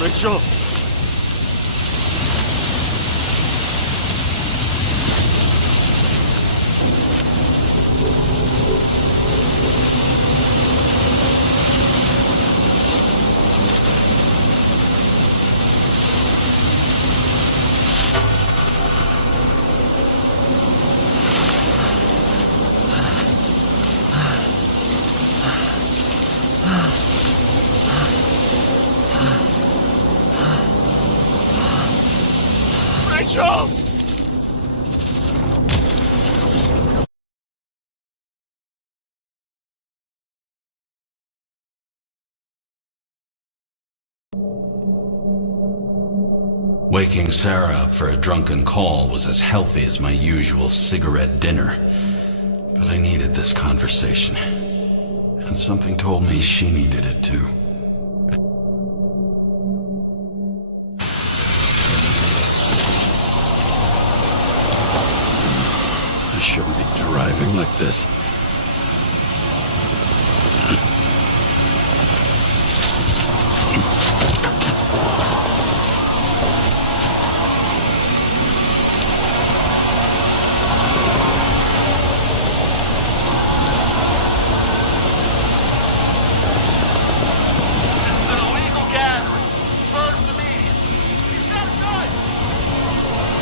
Rachel! Rachel! Waking Sarah up for a drunken call was as healthy as my usual cigarette dinner. But I needed this conversation. And something told me she needed it too. I shouldn't be driving like this.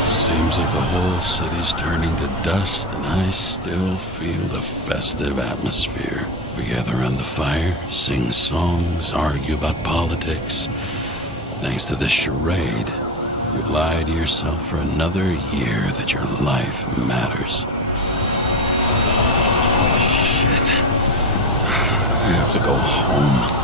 Seems like the whole city's turning to dust, and I still feel the festive atmosphere. We gather around the fire, sing songs, argue about politics. Thanks to this charade, you lie to yourself for another year that your life matters. Shit. I have to go home.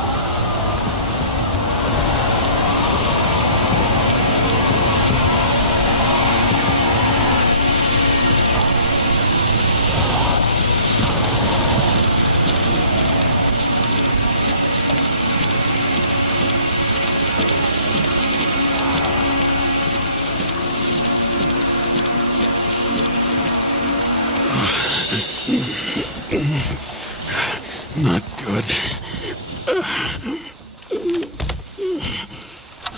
Not good.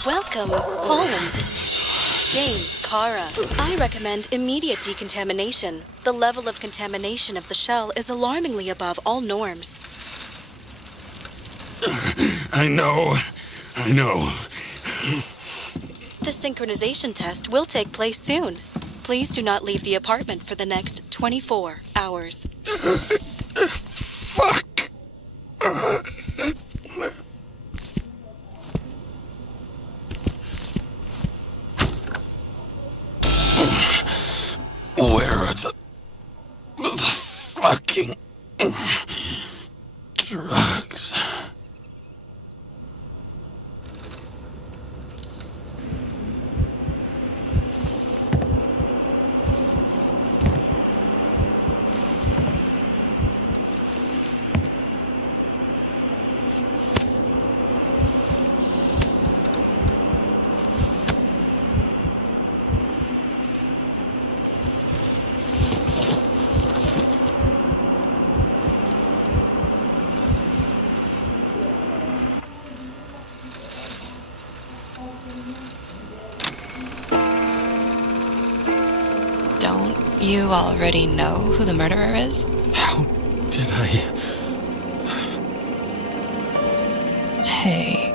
Welcome home. James, Kara. I recommend immediate decontamination. The level of contamination of the shell is alarmingly above all norms. I know. The synchronization test will take place soon. Please do not leave the apartment for the next 24 hours. Fuck! Where are the fucking drugs? Don't you already know who the murderer is? How did I... Hey,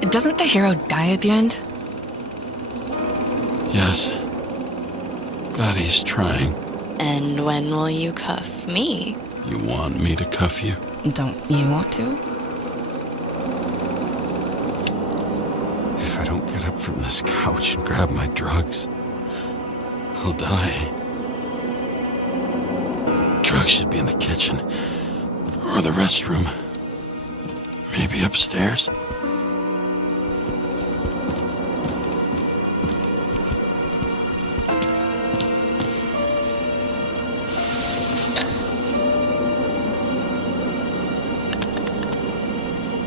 doesn't the hero die at the end? Yes. God, he's trying. And when will you cuff me? You want me to cuff you? Don't you want to? If I don't get up from this couch and grab my drugs, I'll die. Drugs should be in the kitchen. Or the restroom. Maybe upstairs.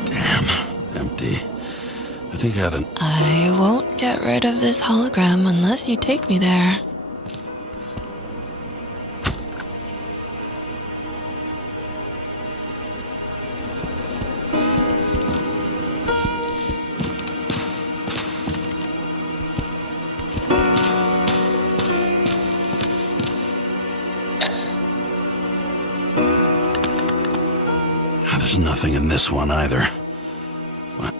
Damn, empty. I think I had an... I won't get rid of this hologram unless you take me there. There's nothing in this one either.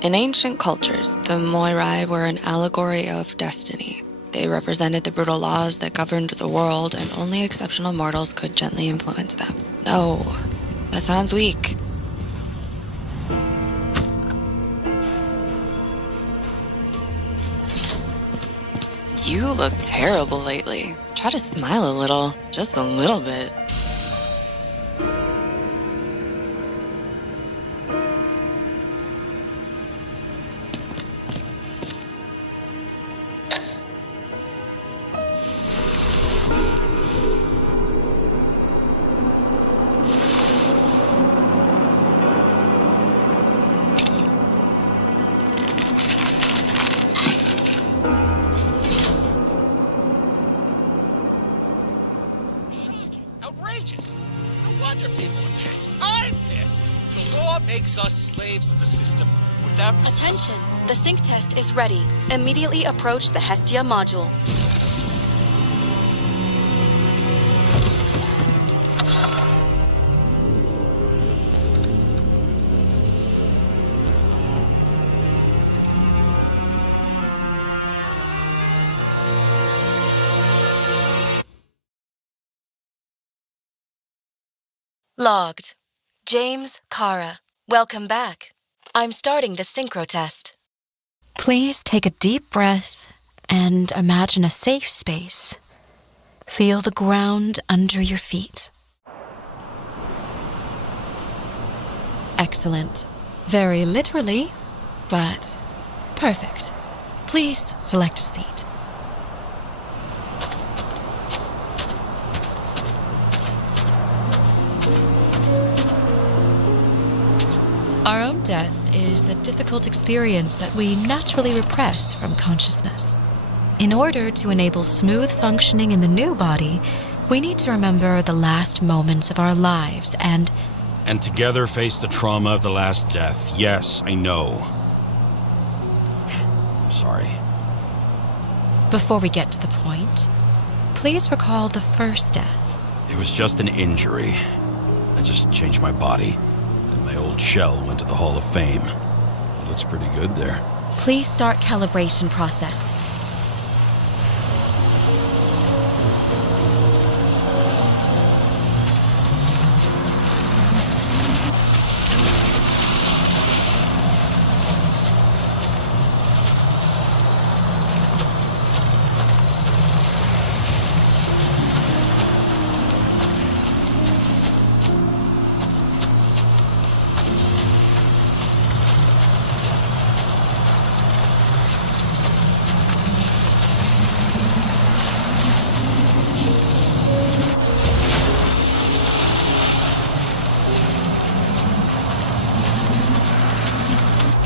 In ancient cultures, the Moirai were an allegory of destiny. They represented the brutal laws that governed the world, and only exceptional mortals could gently influence them. No, that sounds weak. You look terrible lately. Try to smile a little, just a little bit. Outrageous! No wonder people are pissed. I'm pissed! The law makes us slaves of the system without... Attention! The sync test is ready. Immediately approach the Hestia module. Logged. James Kara. Welcome back. I'm starting the synchro test. Please take a deep breath and imagine a safe space. Feel the ground under your feet. Excellent. Very literally, but perfect. Please select a seat. Our own death is a difficult experience that we naturally repress from consciousness. In order to enable smooth functioning in the new body, we need to remember the last moments of our lives and together face the trauma of the last death. Yes, I know. I'm sorry. Before we get to the point, please recall the first death. It was just an injury. I just changed my body. My old shell went to the Hall of Fame. It looks pretty good there. Please start calibration process.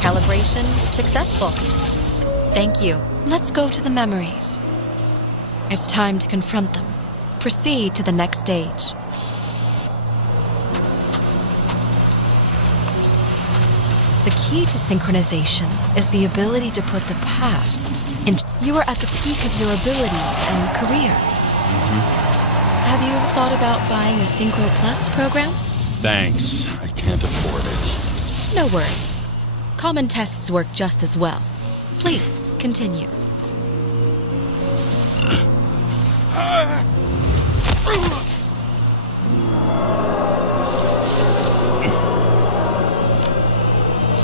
Calibration successful. Thank you. Let's go to the memories. It's time to confront them. Proceed to the next stage. The key to synchronization is the ability to put the past into... You are at the peak of your abilities and career. Have you thought about buying a Synchro Plus program? Thanks. I can't afford it. No worries. Common tests work just as well. Please, continue.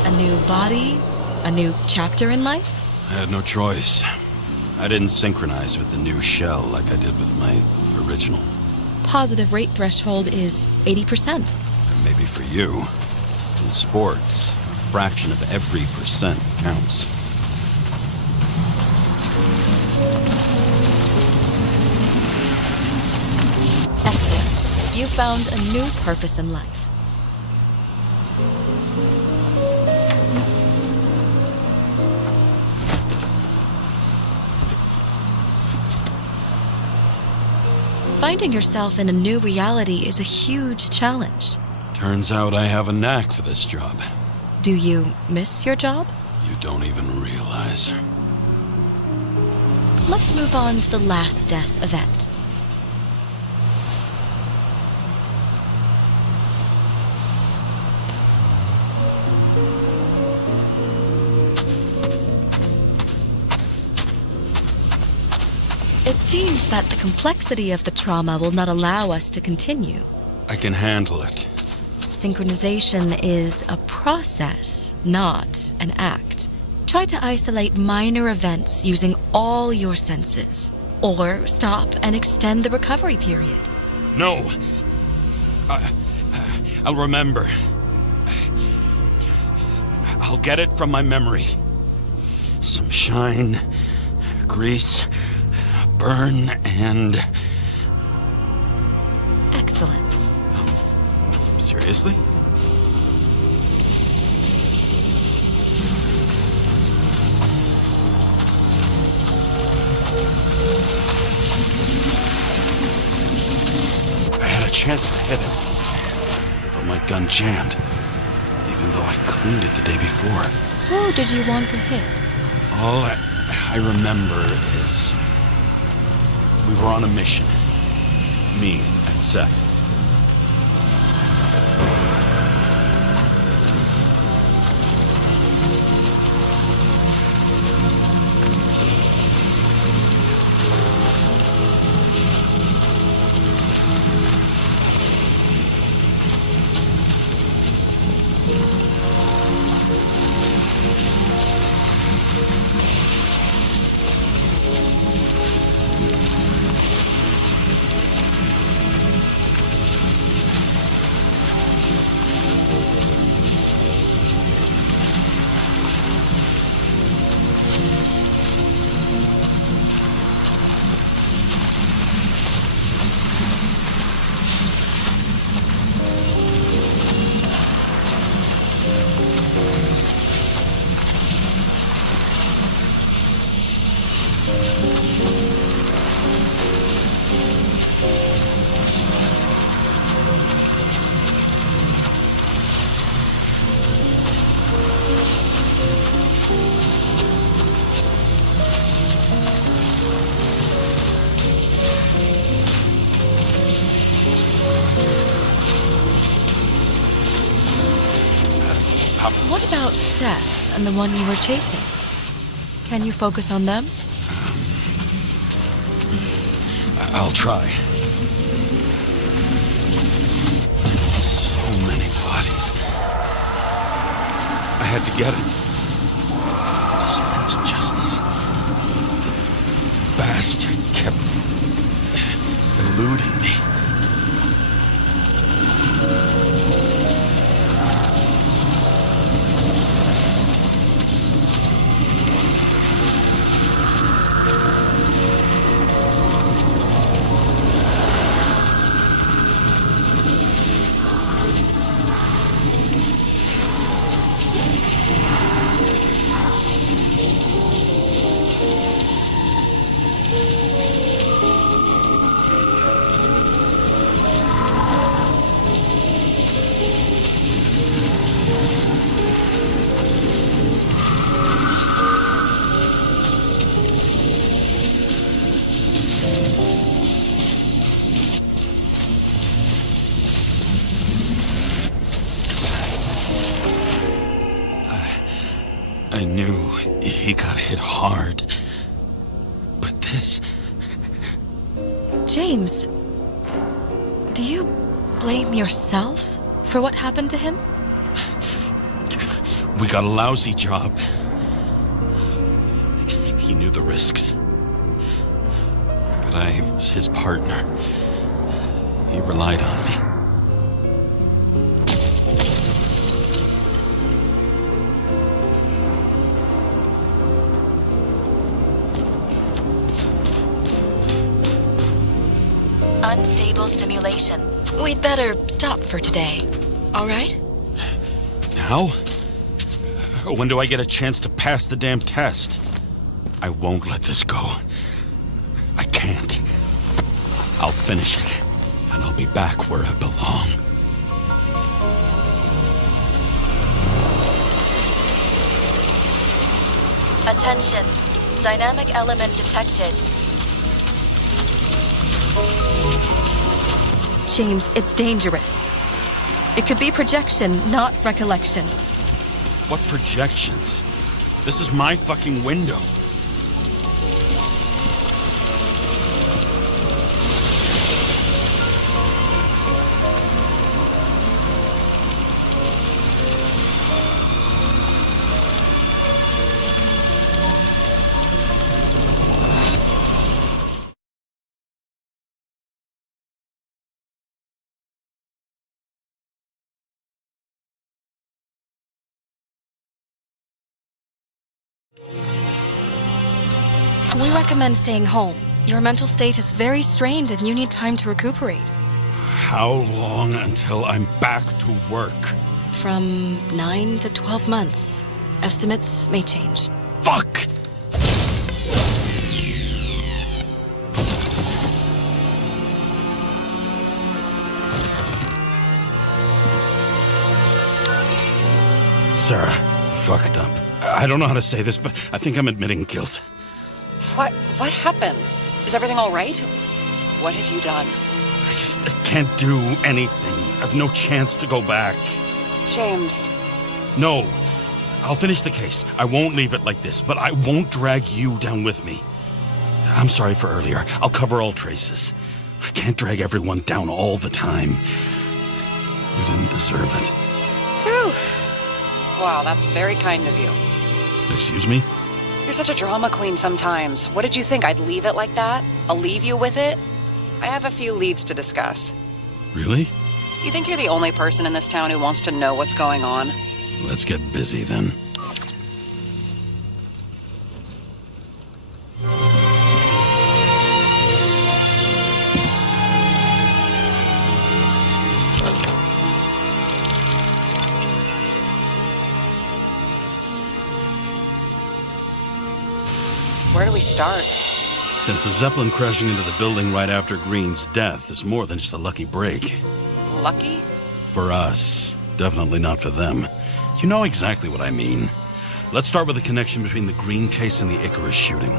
A new body? A new chapter in life? I had no choice. I didn't synchronize with the new shell like I did with my original. Positive rate threshold is 80%. And maybe for you, in sports, a fraction of every percent counts. Excellent. You found a new purpose in life. Finding yourself in a new reality is a huge challenge. Turns out I have a knack for this job. Do you miss your job? You don't even realize. Let's move on to the last death event. It seems that the complexity of the trauma will not allow us to continue. I can handle it. Synchronization is a process, not an act. Try to isolate minor events using all your senses, or stop and extend the recovery period. No! I'll remember. I'll get it from my memory. Some shine, grease, burn, and... Excellent. Seriously? I had a chance to hit him, but my gun jammed, even though I cleaned it the day before. Who did you want to hit? All I remember is we were on a mission, me and Seth. What about Seth and the one you were chasing? Can you focus on them? I'll try. So many bodies. I had to get him. Dispense justice. The bastard kept eluding me. I knew he got hit hard. But this... James, do you blame yourself for what happened to him? We got a lousy job. He knew the risks. But I was his partner. He relied on me. Unstable simulation. We'd better stop for today. All right? Now? When do I get a chance to pass the damn test? I won't let this go. I can't. I'll finish it, and I'll be back where I belong. Attention. Dynamic element detected. James, it's dangerous. It could be projection, not recollection. What projections? This is my fucking window. We recommend staying home. Your mental state is very strained and you need time to recuperate. How long until I'm back to work? From 9 to 12 months. Estimates may change. Fuck! Sarah, you fucked up. I don't know how to say this, but I think I'm admitting guilt. What happened? Is everything all right? What have you done? I can't do anything. I have no chance to go back. James. No. I'll finish the case. I won't leave it like this, but I won't drag you down with me. I'm sorry for earlier. I'll cover all traces. I can't drag everyone down all the time. You didn't deserve it. Whew. Wow, that's very kind of you. Excuse me? You're such a drama queen sometimes. What did you think, I'd leave it like that? I'll leave you with it? I have a few leads to discuss. Really? You think you're the only person in this town who wants to know what's going on? Let's get busy then. Where do we start? Since the Zeppelin crashing into the building right after Green's death is more than just a lucky break. Lucky? For us. Definitely not for them. You know exactly what I mean. Let's start with the connection between the Green case and the Icarus shooting.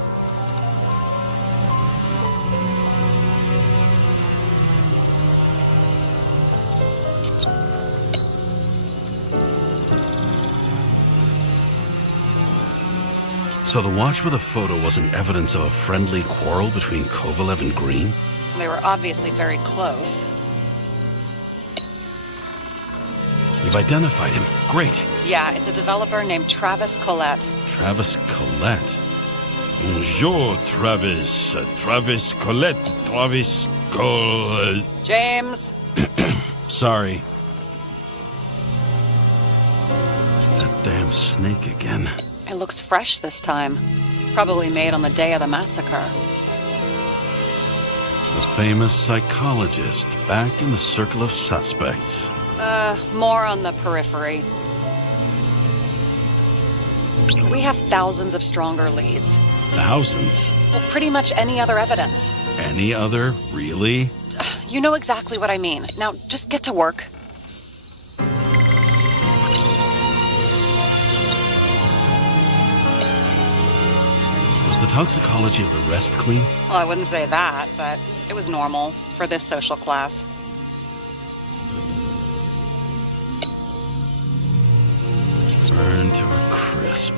So the watch with a photo wasn't evidence of a friendly quarrel between Kovalev and Green? They were obviously very close. You've identified him. Great. Yeah, it's a developer named Travis Collette. Travis Collette. Bonjour, Travis. Travis Collette. Travis Collette. James! Sorry. That damn snake again. It looks fresh this time. Probably made on the day of the massacre. The famous psychologist back in the circle of suspects. More on the periphery. We have thousands of stronger leads. Thousands? Well, pretty much any other evidence. Any other? Really? You know exactly what I mean. Now, just get to work. Was the toxicology of the rest clean? Well, I wouldn't say that, but it was normal for this social class. Burned to a crisp.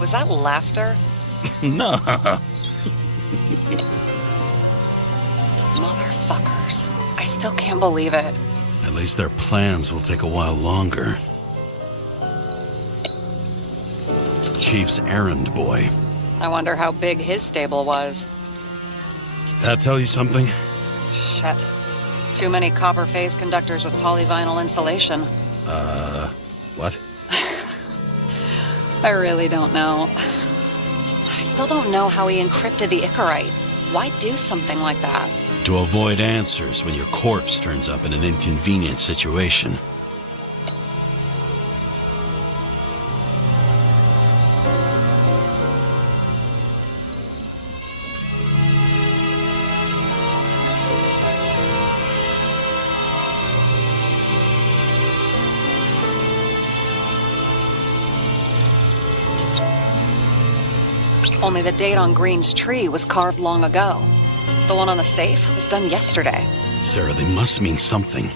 Was that laughter? No. Motherfuckers. I still can't believe it. At least their plans will take a while longer. Chief's errand boy. I wonder how big his stable was. That tell you something? Shit. Too many copper phase conductors with polyvinyl insulation. What? I really don't know. I still don't know how he encrypted the Icarite. Why do something like that? To avoid answers when your corpse turns up in an inconvenient situation. Only the date on Green's tree was carved long ago. The one on the safe was done yesterday. Sarah, they must mean something.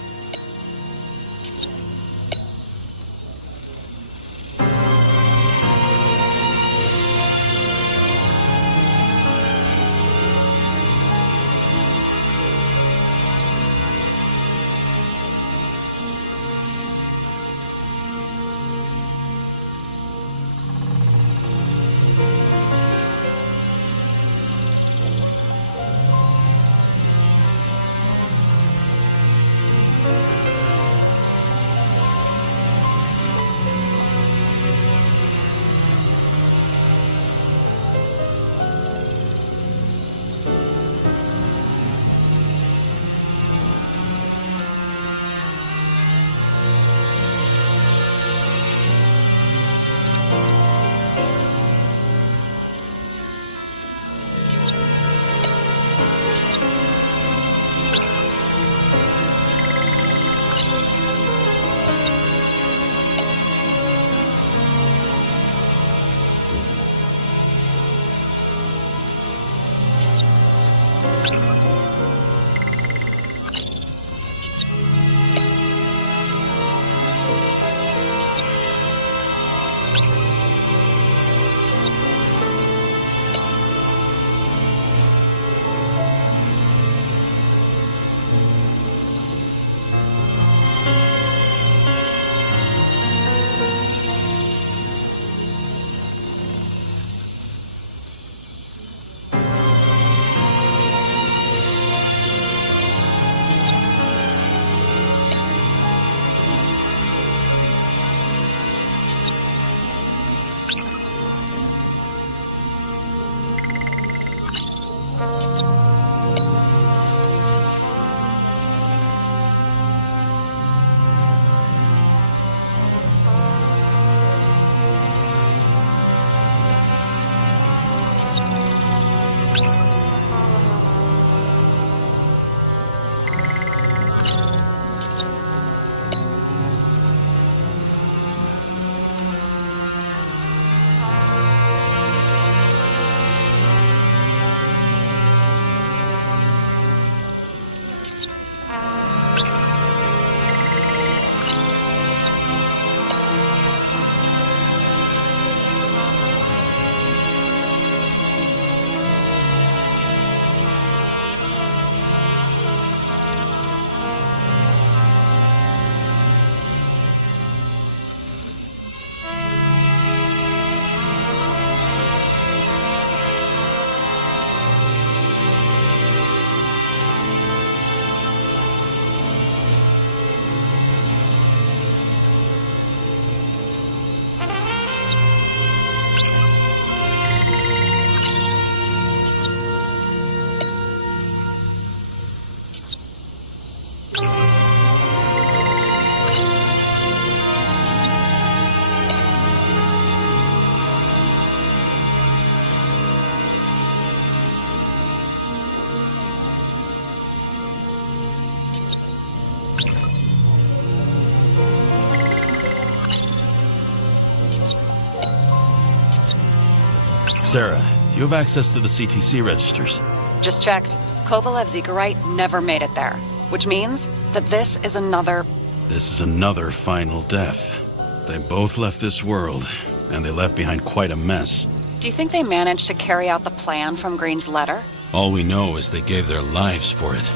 Sarah, do you have access to the CTC registers? Just checked. Kovalev Zekarite never made it there, which means that this is another... This is another final death. They both left this world, and they left behind quite a mess. Do you think they managed to carry out the plan from Green's letter? All we know is they gave their lives for it.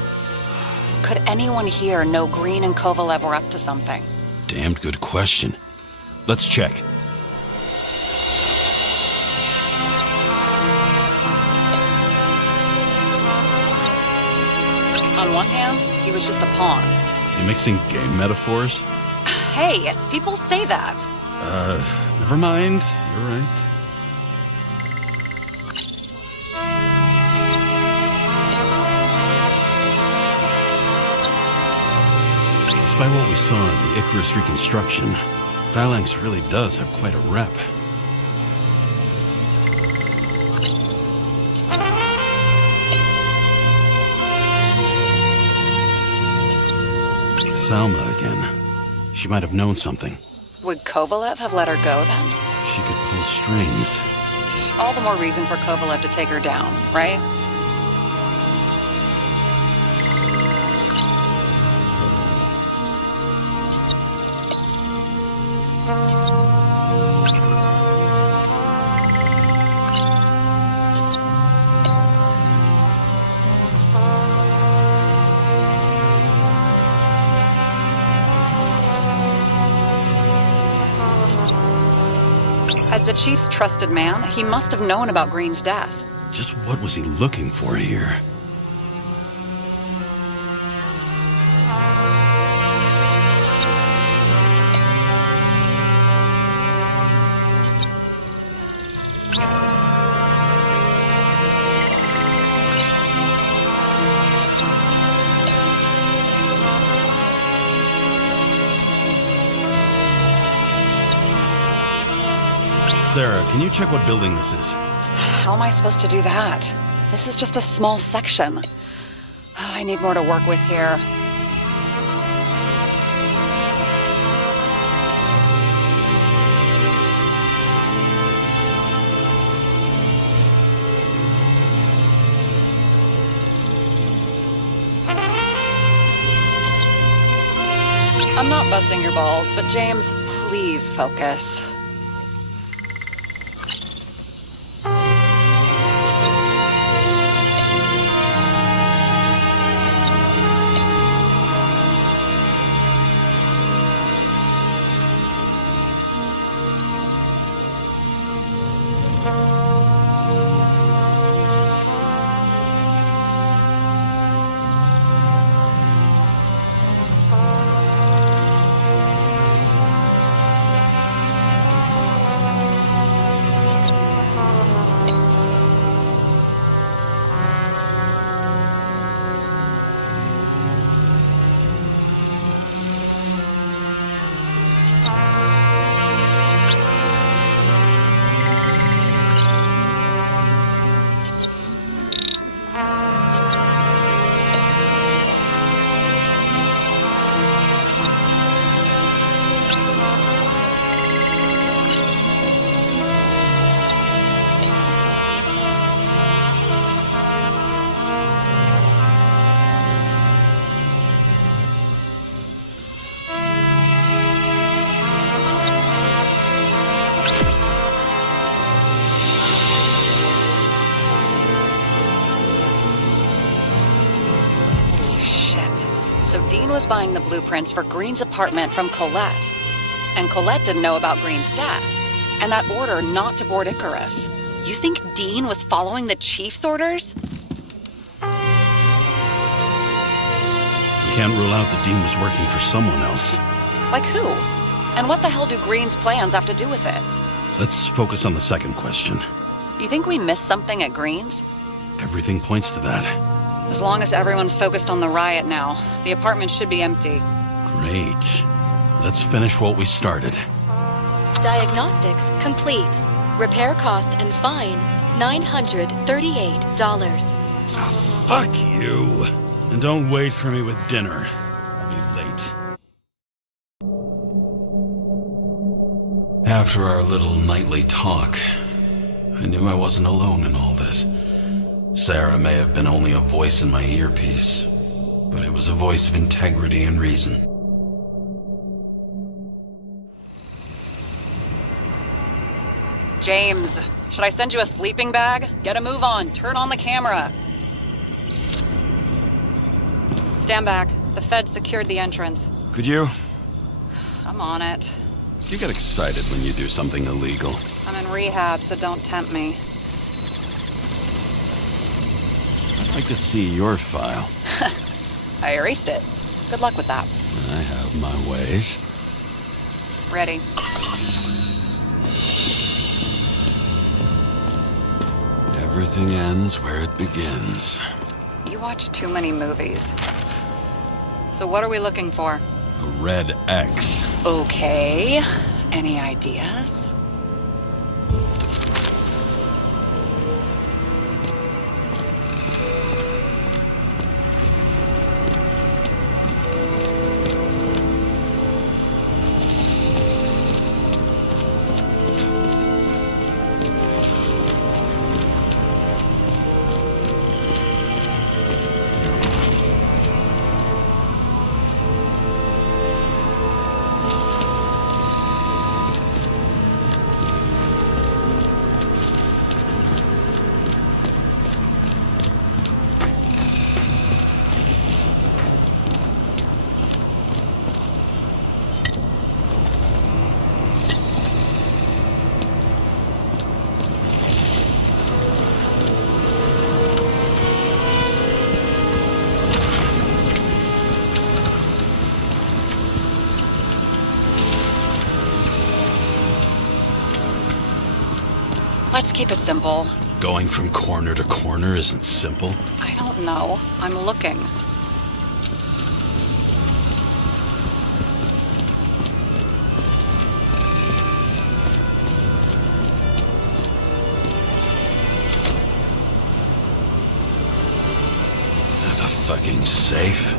Could anyone here know Green and Kovalev were up to something? Damned good question. Let's check. On one hand, he was just a pawn. You mixing game metaphors? Hey, people say that. Never mind. You're right. Despite what we saw in the Icarus reconstruction, Phalanx really does have quite a rep. Salma again. She might have known something. Would Kovalev have let her go then? She could pull strings. All the more reason for Kovalev to take her down, right? As the chief's trusted man, he must have known about Green's death. Just what was he looking for here? Sarah, can you check what building this is? How am I supposed to do that? This is just a small section. I need more to work with here. I'm not busting your balls, but James, please focus. So Dean was buying the blueprints for Green's apartment from Colette. And Colette didn't know about Green's death. And that order not to board Icarus. You think Dean was following the chief's orders? We can't rule out that Dean was working for someone else. Like who? And what the hell do Green's plans have to do with it? Let's focus on the second question. You think we missed something at Green's? Everything points to that. As long as everyone's focused on the riot now, the apartment should be empty. Great. Let's finish what we started. Diagnostics complete. Repair cost and fine $938. Fuck you. And don't wait for me with dinner. I'll be late. After our little nightly talk, I knew I wasn't alone in all this. Sarah may have been only a voice in my earpiece, but it was a voice of integrity and reason. James, should I send you a sleeping bag? Get a move on. Turn on the camera. Stand back. The Fed secured the entrance. Could you? I'm on it. You get excited when you do something illegal. I'm in rehab, so don't tempt me. I'd like to see your file. I erased it. Good luck with that. I have my ways. Ready. Everything ends where it begins. You watch too many movies. So what are we looking for? A red X. Okay. Any ideas? Let's keep it simple. Going from corner to corner isn't simple. I don't know. I'm looking. The fucking safe?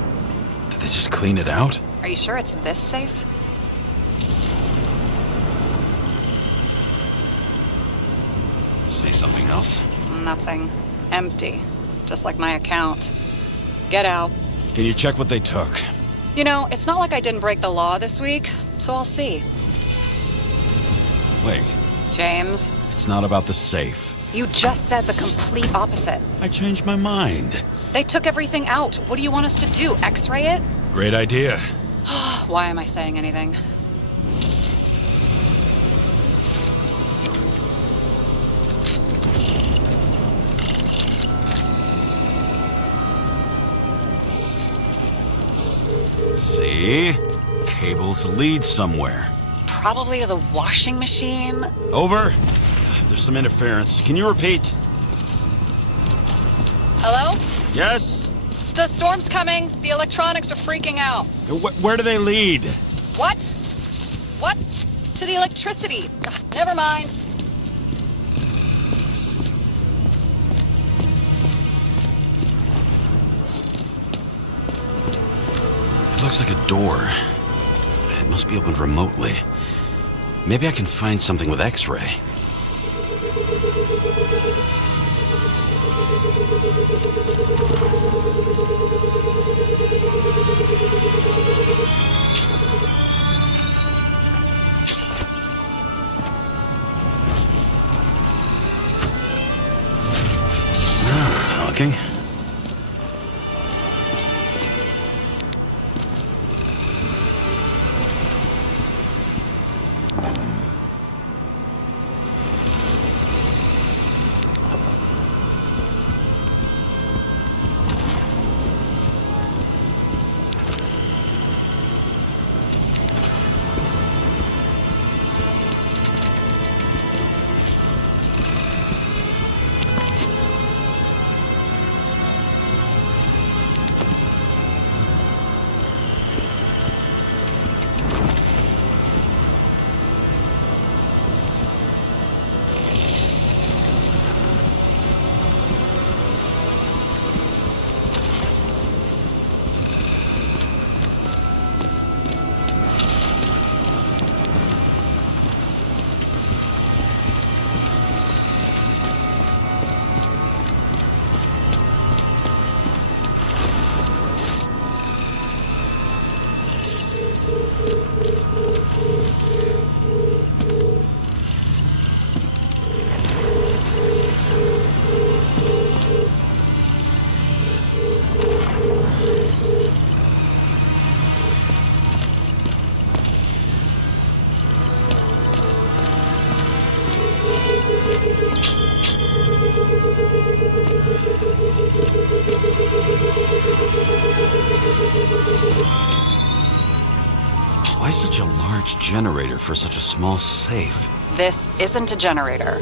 Did they just clean it out? Are you sure it's this safe? See something else? Nothing. Empty. Just like my account. Get out. Can you check what they took? You know, it's not like I didn't break the law this week, so I'll see. Wait, James, It's not about the safe. you just said the complete opposite. I changed my mind. They took everything out. What do you want us to do? X-ray it? Great idea. Why am I saying anything? See? Cables lead somewhere. Probably to the washing machine. over? There's some interference. Can you repeat? Hello? Yes? Storm's coming. The electronics are freaking out. Where do they lead? What? What? To the electricity. Ugh, never mind. It looks like a door. It must be opened remotely. Maybe I can find something with X-ray. Now we're talking. generator for such a small safe? This isn't a generator.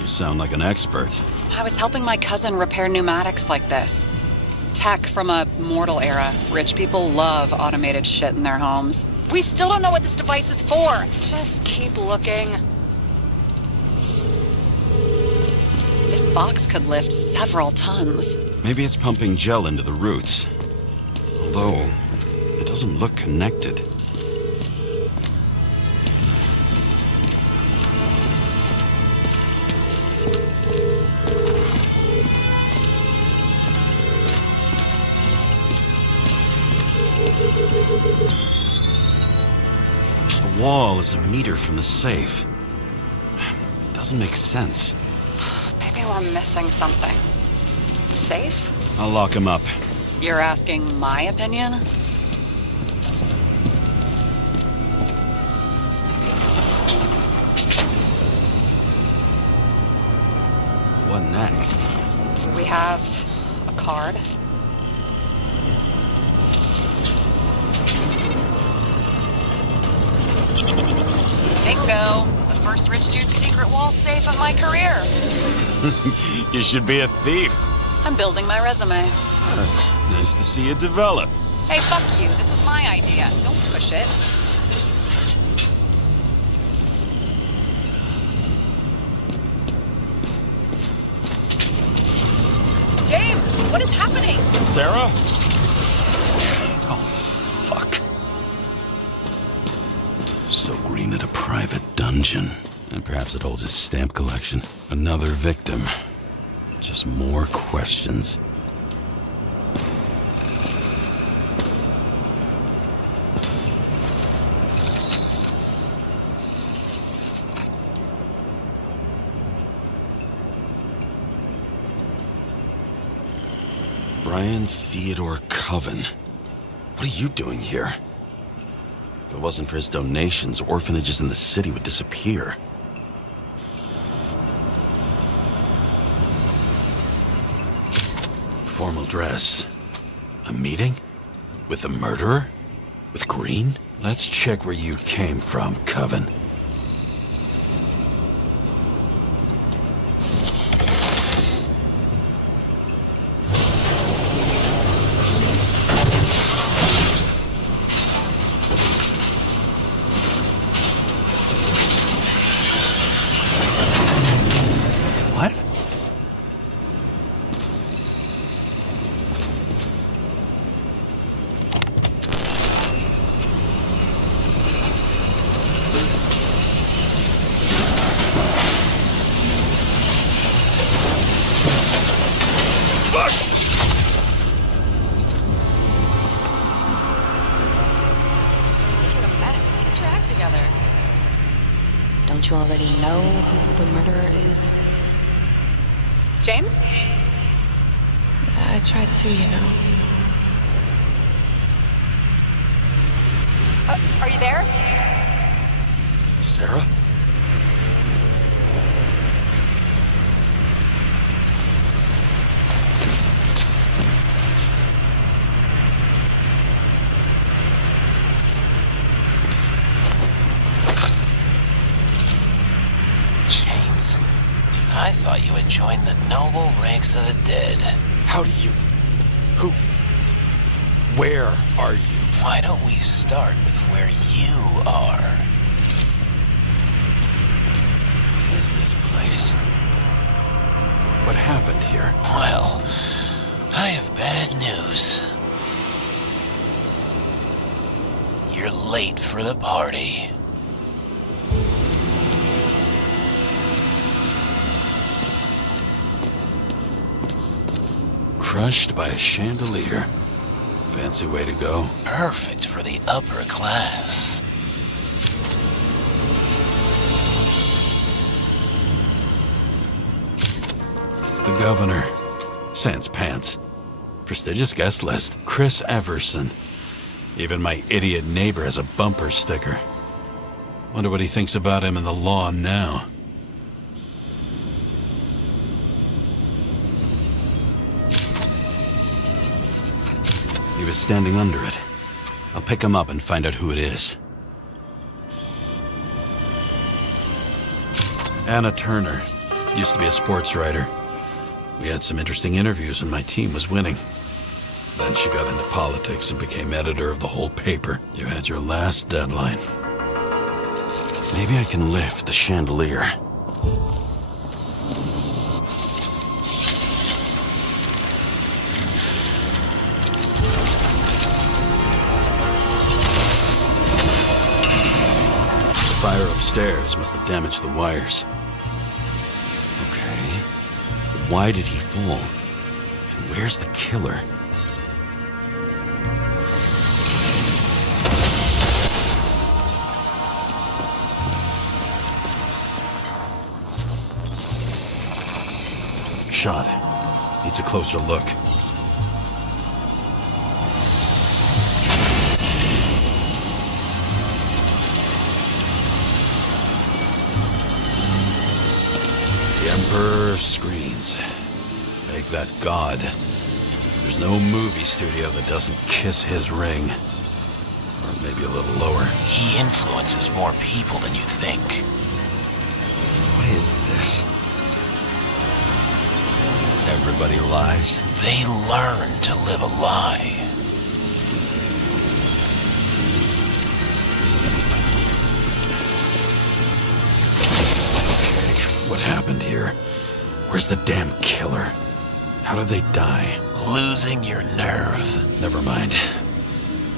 You sound like an expert. I was helping my cousin repair pneumatics like this. Tech from a mortal era. Rich people love automated shit in their homes. We still don't know what this device is for. Just keep looking. This box could lift several tons. Maybe it's pumping gel into the roots. Although, it doesn't look connected. The wall is a meter from the safe. It doesn't make sense. Maybe we're missing something. Safe? I'll lock him up. You're asking my opinion? What next? We have a card. Bingo! The first rich dude's secret wall safe of my career. You should be a thief. I'm building my resume. Nice to see you develop. Hey, fuck you. This is my idea. Don't push it. James, what is happening? Sarah? Oh, fuck. So Green at a private dungeon. And perhaps it holds his stamp collection. Another victim. Just more questions. Brian Theodore Coven. What are you doing here? If it wasn't for his donations, orphanages in the city would disappear. Formal dress. A meeting? With the murderer? With Green? Let's check where you came from, Coven. What? Making a mess. Get your act together. Don't you already know who the murderer is? James? I tried to, you know. Are you there? Sarah? James, I thought you had joined the noble ranks of the dead. How do you... Who... Where are you? Why don't we start with where you are? What is this place? What happened here? Well, I have bad news. You're late for the party. Crushed by a chandelier. Fancy way to go. Perfect for the upper class. The governor. Sans pants. Prestigious guest list. Chris Everson. Even my idiot neighbor has a bumper sticker. Wonder what he thinks about him in the law now. was standing under it. I'll pick him up and find out who it is. Anna Turner. Used to be a sports writer. We had some interesting interviews when my team was winning. Then she got into politics and became editor of the whole paper. You had your last deadline. Maybe I can lift the chandelier. The fire upstairs must have damaged the wires. Okay. Why did he fall? And where's the killer? Shot. Needs a closer look. The Emperor screens. Make that God. There's no movie studio that doesn't kiss his ring. Or maybe a little lower. He influences more people than you think. What is this? Everybody lies. They learn to live a lie. Okay, what happened here? Where's the damn killer? How did they die? Losing your nerve. Never mind.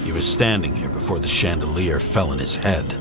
He was standing here before the chandelier fell on his head.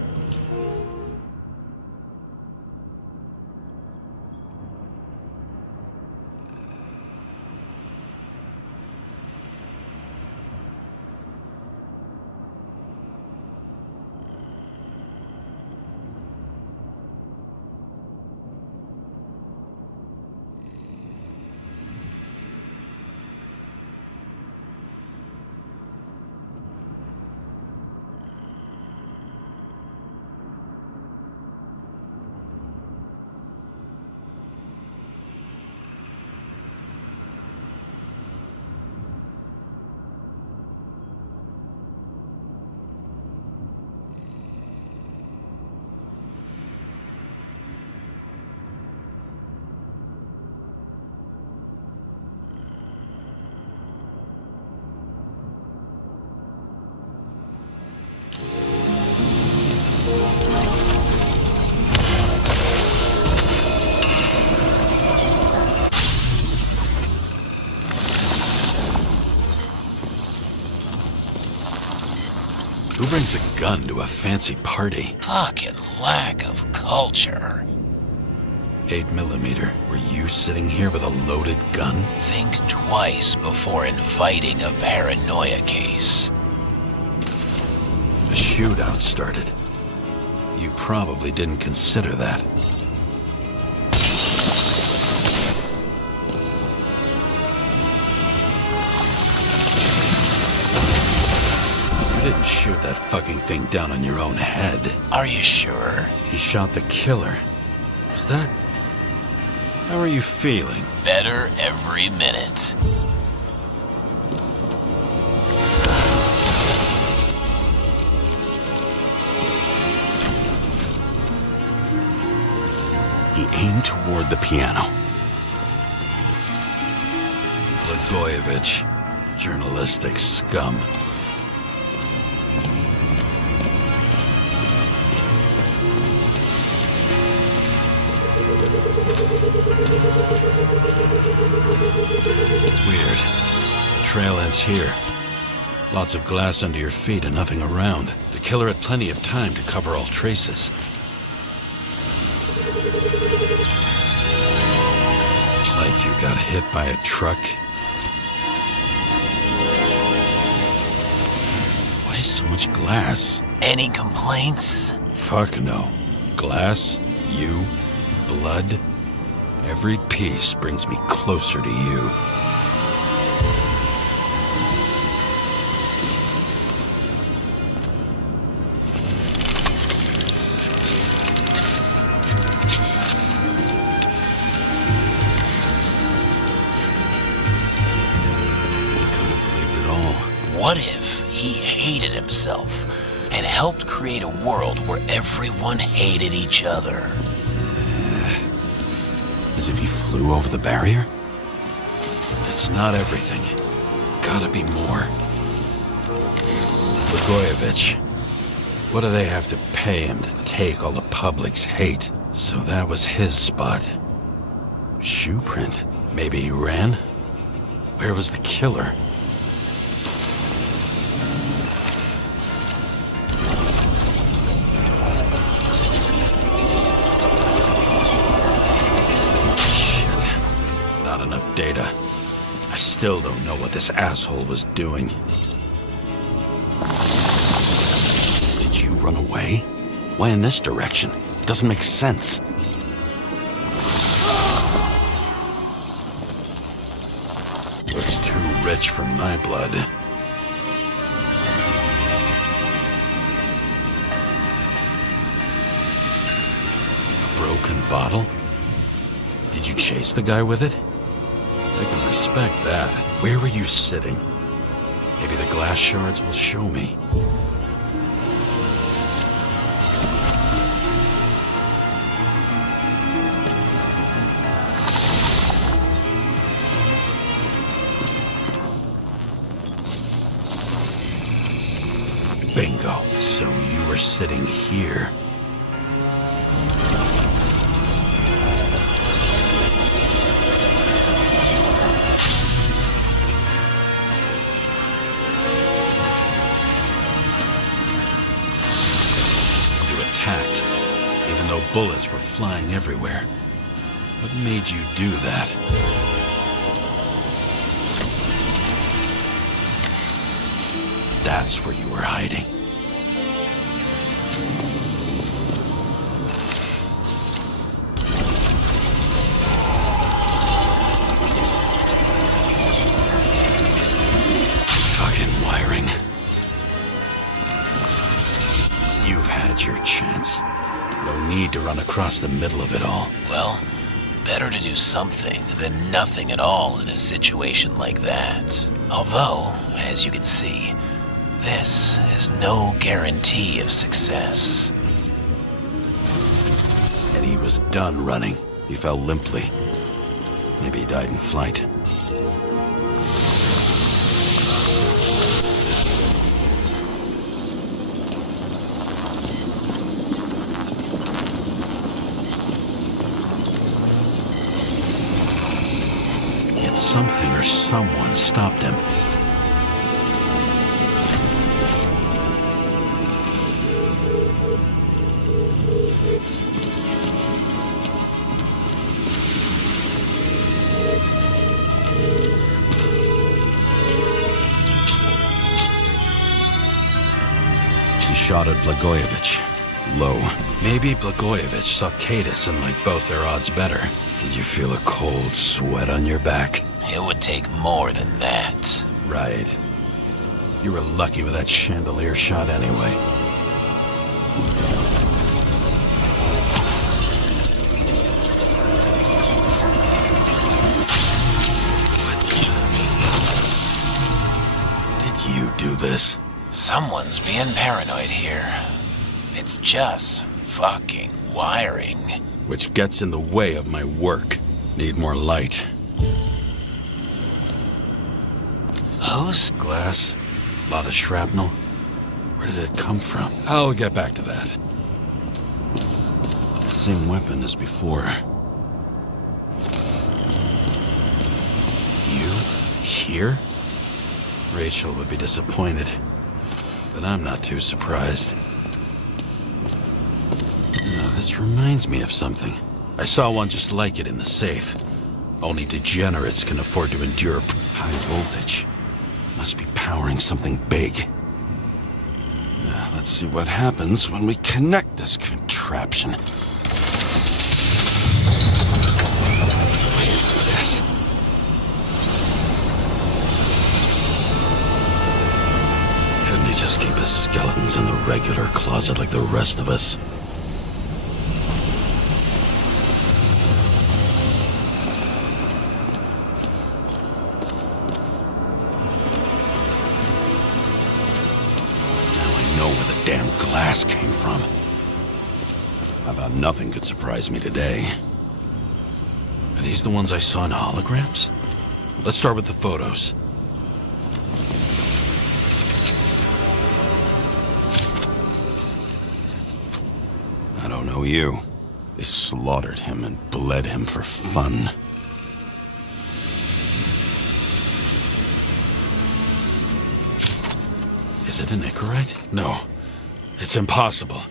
Who brings a gun to a fancy party? Fucking lack of culture. 8mm. Were you sitting here with a loaded gun? Think twice before inviting a paranoia case. The shootout started. You probably didn't consider that. You didn't shoot that fucking thing down on your own head. Are you sure? He shot the killer. Was that... How are you feeling? Better every minute. He aimed toward the piano. Blagojevich, journalistic scum. Weird. The trail ends here. Lots of glass under your feet and nothing around. The killer had plenty of time to cover all traces. Like you got hit by a truck. Why so much glass? Any complaints? Fuck no. Glass, you, blood. Every piece brings me closer to you. What himself and helped create a world where everyone hated each other. As if he flew over the barrier? It's not everything. Gotta be more. Blagojevich. What do they have to pay him to take all the public's hate? So that was his spot. Shoe print. Maybe he ran? Where was the killer? Shit. Not enough data. I still don't know what this asshole was doing. Did you run away? Why in this direction? It doesn't make sense. Looks too rich for my blood. A broken bottle? Did you chase the guy with it? I can respect that. Where were you sitting? Maybe the glass shards will show me. Bingo. So you were sitting here. You attacked, even though bullets were flying everywhere. What made you do that? That's where you were hiding. Fucking wiring. You've had your chance. No need to run across the middle of it all. Well, better to do something than nothing at all in a situation like that. Although, as you can see, this is no guarantee of success. And he was done running. He fell limply. Maybe he died in flight. Yet something or someone stopped him. Shot at Blagojevich. Low. Maybe Blagojevich saw Cadis and liked both their odds better. Did you feel a cold sweat on your back? It would take more than that. Right. You were lucky with that chandelier shot anyway. Did you do this? Someone's being paranoid here. It's just fucking wiring. Which gets in the way of my work. Need more light. Who's? Glass. Lot of shrapnel. Where did it come from? I'll get back to that. Same weapon as before. You? Here? Rachel would be disappointed. But I'm not too surprised. Now, this reminds me of something. I saw one just like it in the safe. Only degenerates can afford to endure high voltage. Must be powering something big. Now, let's see what happens when we connect this contraption. What is this? Couldn't he just keep his skeletons in the regular closet like the rest of us? from. I thought nothing could surprise me today. Are these the ones I saw in holograms? Let's start with the photos. I don't know you. They slaughtered him and bled him for fun. Is it an Icarite? No. It's impossible.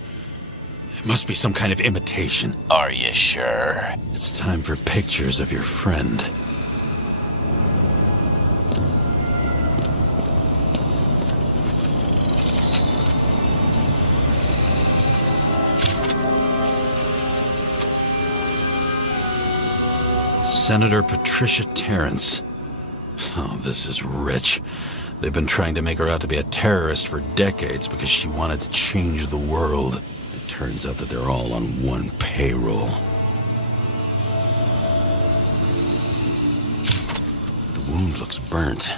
It must be some kind of imitation. Are you sure? It's time for pictures of your friend. Senator Patricia Terrence. Oh, this is rich. They've been trying to make her out to be a terrorist for decades because she wanted to change the world. It turns out that they're all on one payroll. The wound looks burnt.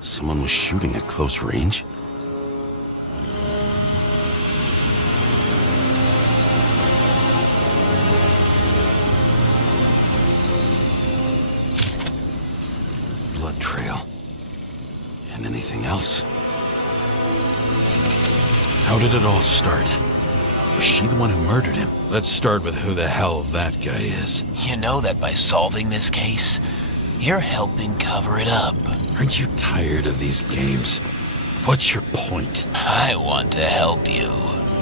Someone was shooting at close range? Blood trail. And anything else? How did it all start? Was she the one who murdered him? Let's start with who the hell that guy is. You know that by solving this case, you're helping cover it up. Aren't you tired of these games? What's your point? I want to help you.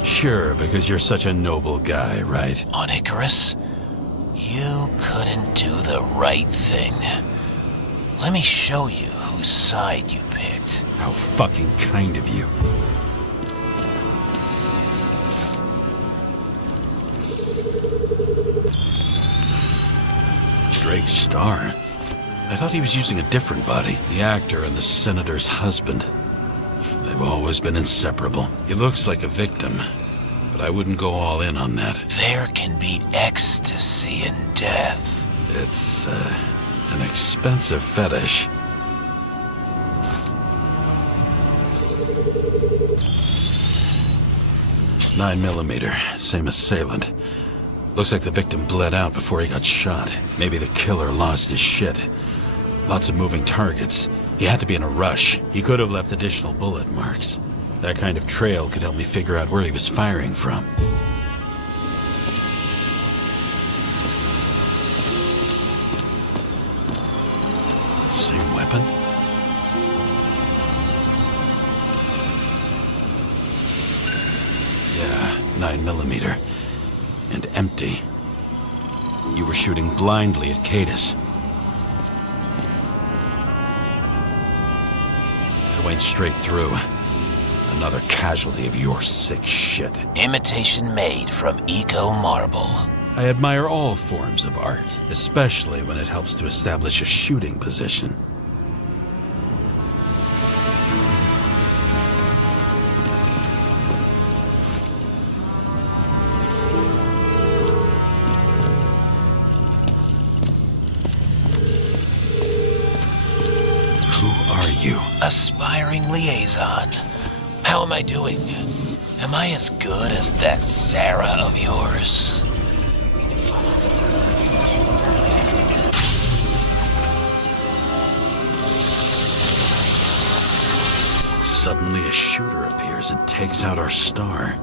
Sure, because you're such a noble guy, right? On Icarus, you couldn't do the right thing. Let me show you whose side you picked. How fucking kind of you. Drake Starr? I thought he was using a different body. The actor and the senator's husband. They've always been inseparable. He looks like a victim, but I wouldn't go all in on that. There can be ecstasy in death. It's, an expensive fetish. .9mm, same assailant. Looks like the victim bled out before he got shot. Maybe the killer lost his shit. Lots of moving targets. He had to be in a rush. He could have left additional bullet marks. That kind of trail could help me figure out where he was firing from. Same weapon? Yeah, 9mm. And empty. You were shooting blindly at Cadus. It went straight through. Another casualty of your sick shit. Imitation made from Eco Marble. I admire all forms of art, especially when it helps to establish a shooting position. Who are you? Aspiring liaison. How am I doing? Am I as good as that Sarah of yours? Suddenly a shooter appears and takes out our star.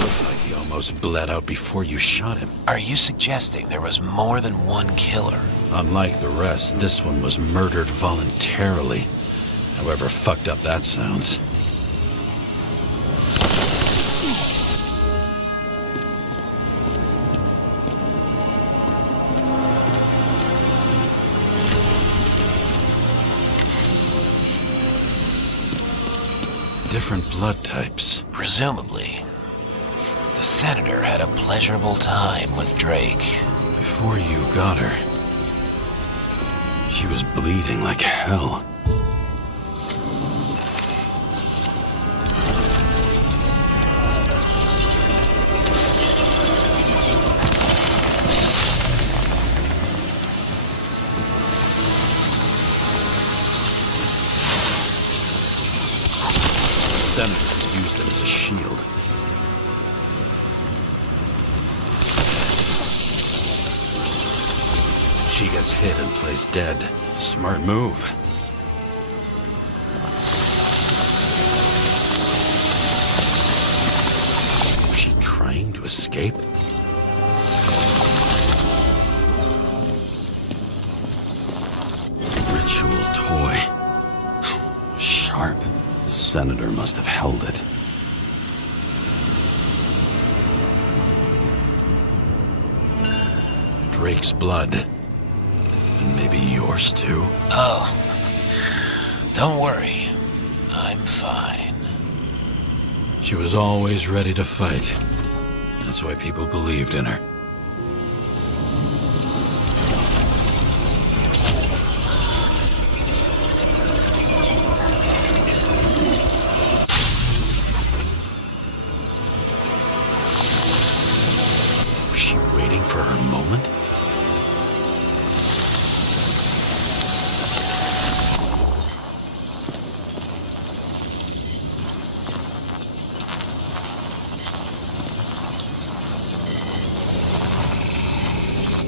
Looks like he almost bled out before you shot him. Are you suggesting there was more than one killer? Unlike the rest, this one was murdered voluntarily. However fucked up that sounds. Different blood types. Presumably, the senator had a pleasurable time with Drake. Before you got her, she was bleeding like hell. Senator used them as a shield. She gets hit and plays dead. Smart move. Was she trying to escape? Ritual toy. Sharp. The Senator must have held it. Drake's blood. And maybe yours too? Oh, don't worry. I'm fine. She was always ready to fight. That's why people believed in her. Was she waiting for her moment?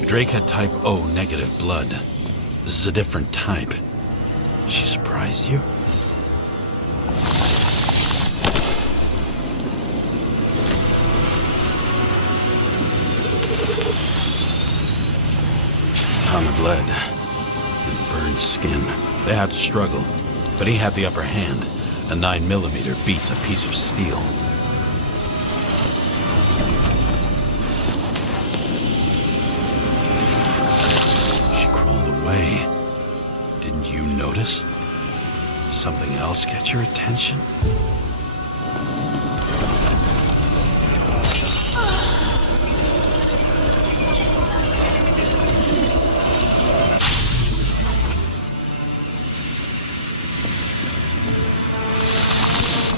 Drake had type O negative blood. This is a different type. She surprised you? Ton of lead and burned skin. They had to struggle, but he had the upper hand. A 9mm beats a piece of steel. Didn't you notice? Something else get your attention?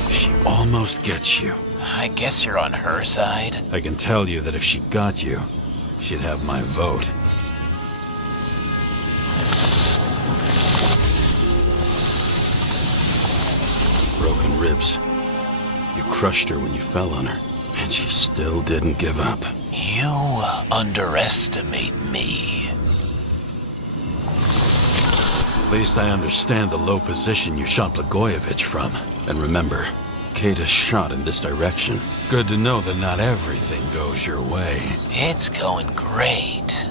She almost gets you. I guess you're on her side. I can tell you that if she got you, she'd have my vote. Broken ribs. You crushed her when you fell on her, and she still didn't give up. You underestimate me. At least I understand the low position you shot Blagojevich from. And remember, Kata shot in this direction. Good to know that not everything goes your way. It's going great.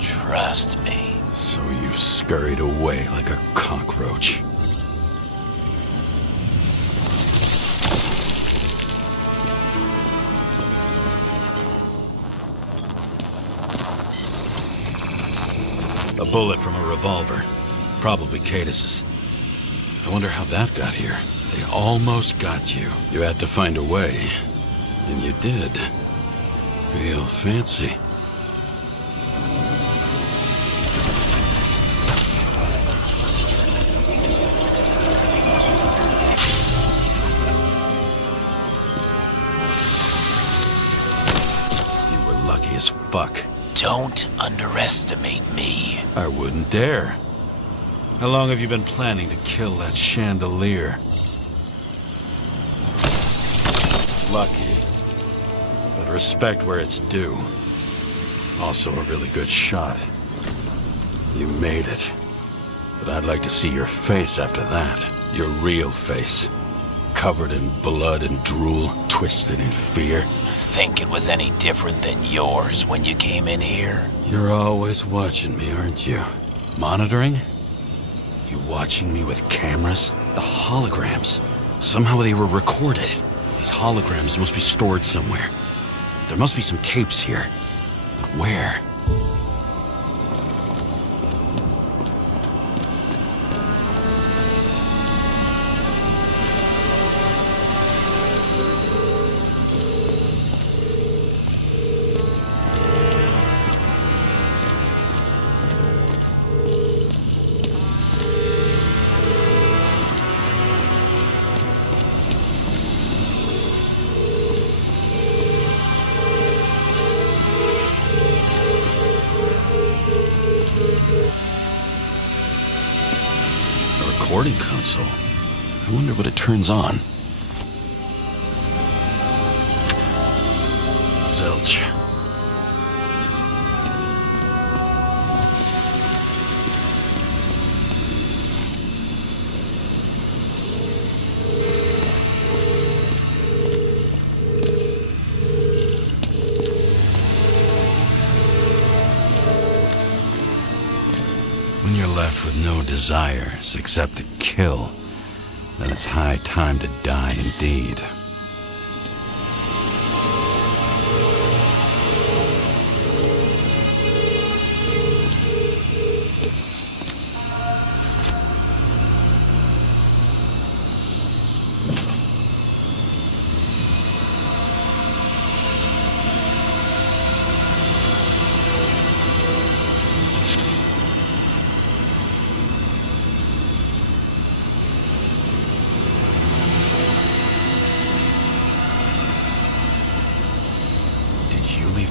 Trust me. So you scurried away like a cockroach. A bullet from a revolver. Probably Cadis's. I wonder how that got here. They almost got you. You had to find a way. And you did. Real fancy. You were lucky as fuck. Don't underestimate me. I wouldn't dare. How long have you been planning to kill that chandelier? Lucky. But respect where it's due. Also a really good shot. You made it. But I'd like to see your face after that. Your real face. Covered in blood and drool, twisted in fear. Think it was any different than yours when you came in here? You're always watching me, aren't you? Monitoring? You watching me with cameras? The holograms. Somehow they were recorded. These holograms must be stored somewhere. There must be some tapes here. But where? Recording console. I wonder what it turns on. life with no desires except to kill, then it's high time to die indeed.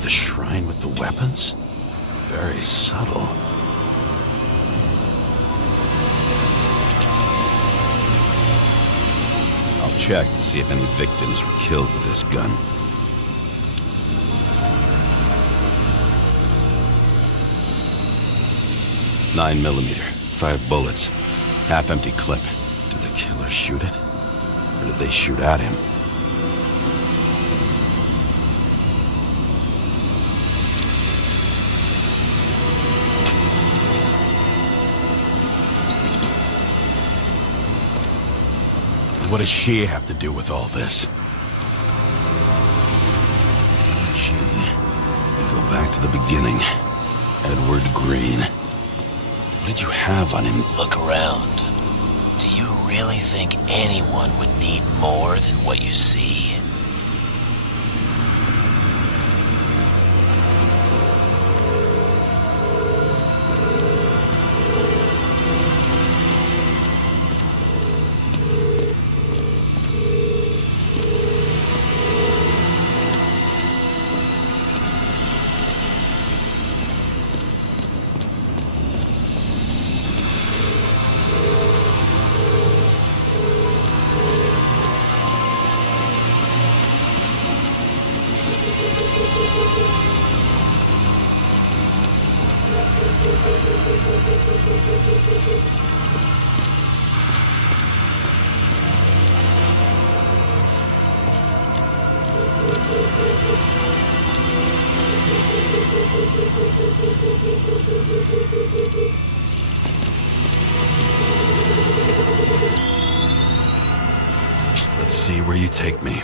The shrine with the weapons? Very subtle. I'll check to see if any victims were killed with this gun. .9mm, 5 bullets, half-empty clip. Did the killer shoot it? Or did they shoot at him? What does she have to do with all this? E.G. We go back to the beginning. Edward Green. What did you have on him? Look around. Do you really think anyone would need more than what you see? Let's see where you take me.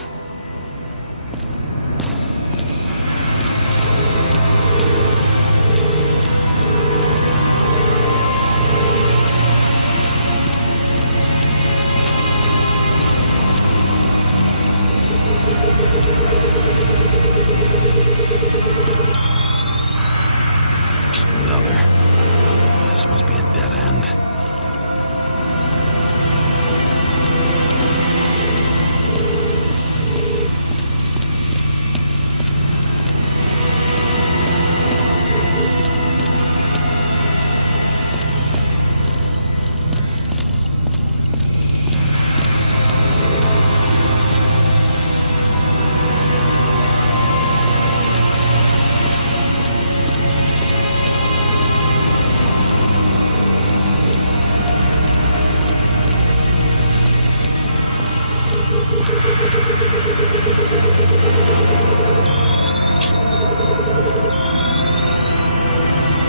Another. This must be a dead end.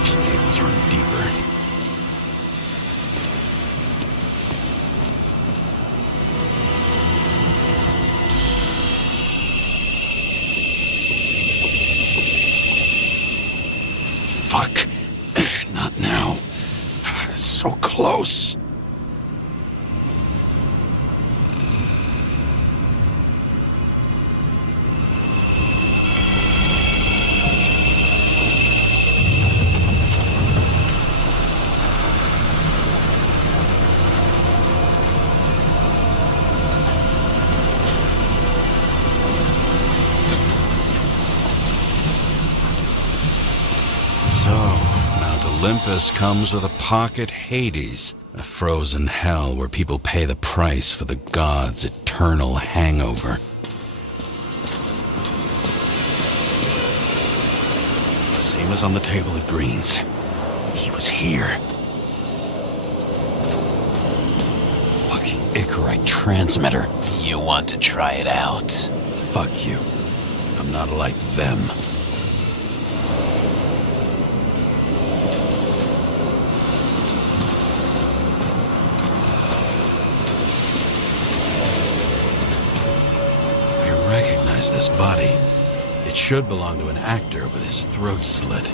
Cables run deeper. Fuck. Not now. So close. So, Mount Olympus comes with a pocket Hades, a frozen hell where people pay the price for the gods' eternal hangover. Same as on the table at Green's. He was here. Fucking Icarite transmitter. You want to try it out? Fuck you. I'm not like them. recognize this body. It should belong to an actor with his throat slit.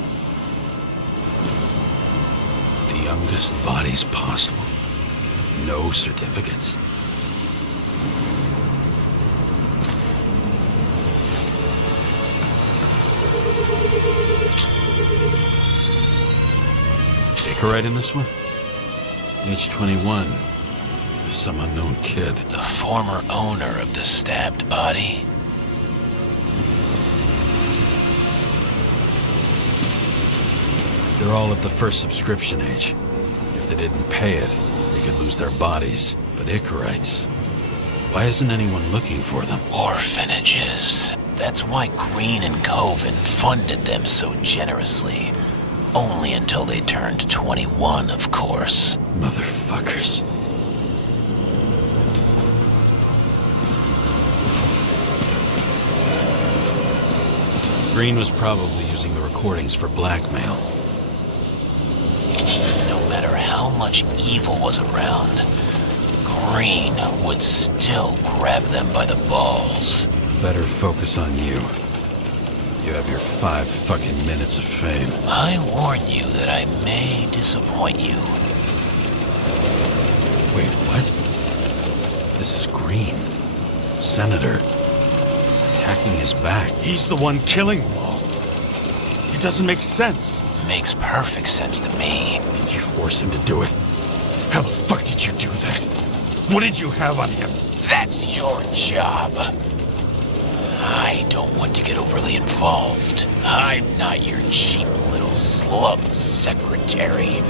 The youngest bodies possible. No certificates. Icarite in this one? Age 21. Some unknown kid. The former owner of the stabbed body. They're all at the first subscription age. If they didn't pay it, they could lose their bodies. But Icarites, why isn't anyone looking for them? Orphanages. That's why Green and Coven funded them so generously. Only until they turned 21, of course. Motherfuckers. Green was probably using the recordings for blackmail. No matter how much evil was around, Green would still grab them by the balls. Better focus on you. You have your 5 fucking minutes of fame. I warn you that I may disappoint you. Wait, what? This is Green. Senator. Attacking his back. He's the one killing them all. It doesn't make sense. Makes perfect sense to me. Did you force him to do it? How the fuck did you do that? What did you have on him? That's your job. I don't want to get overly involved. I'm not your cheap little slum secretary,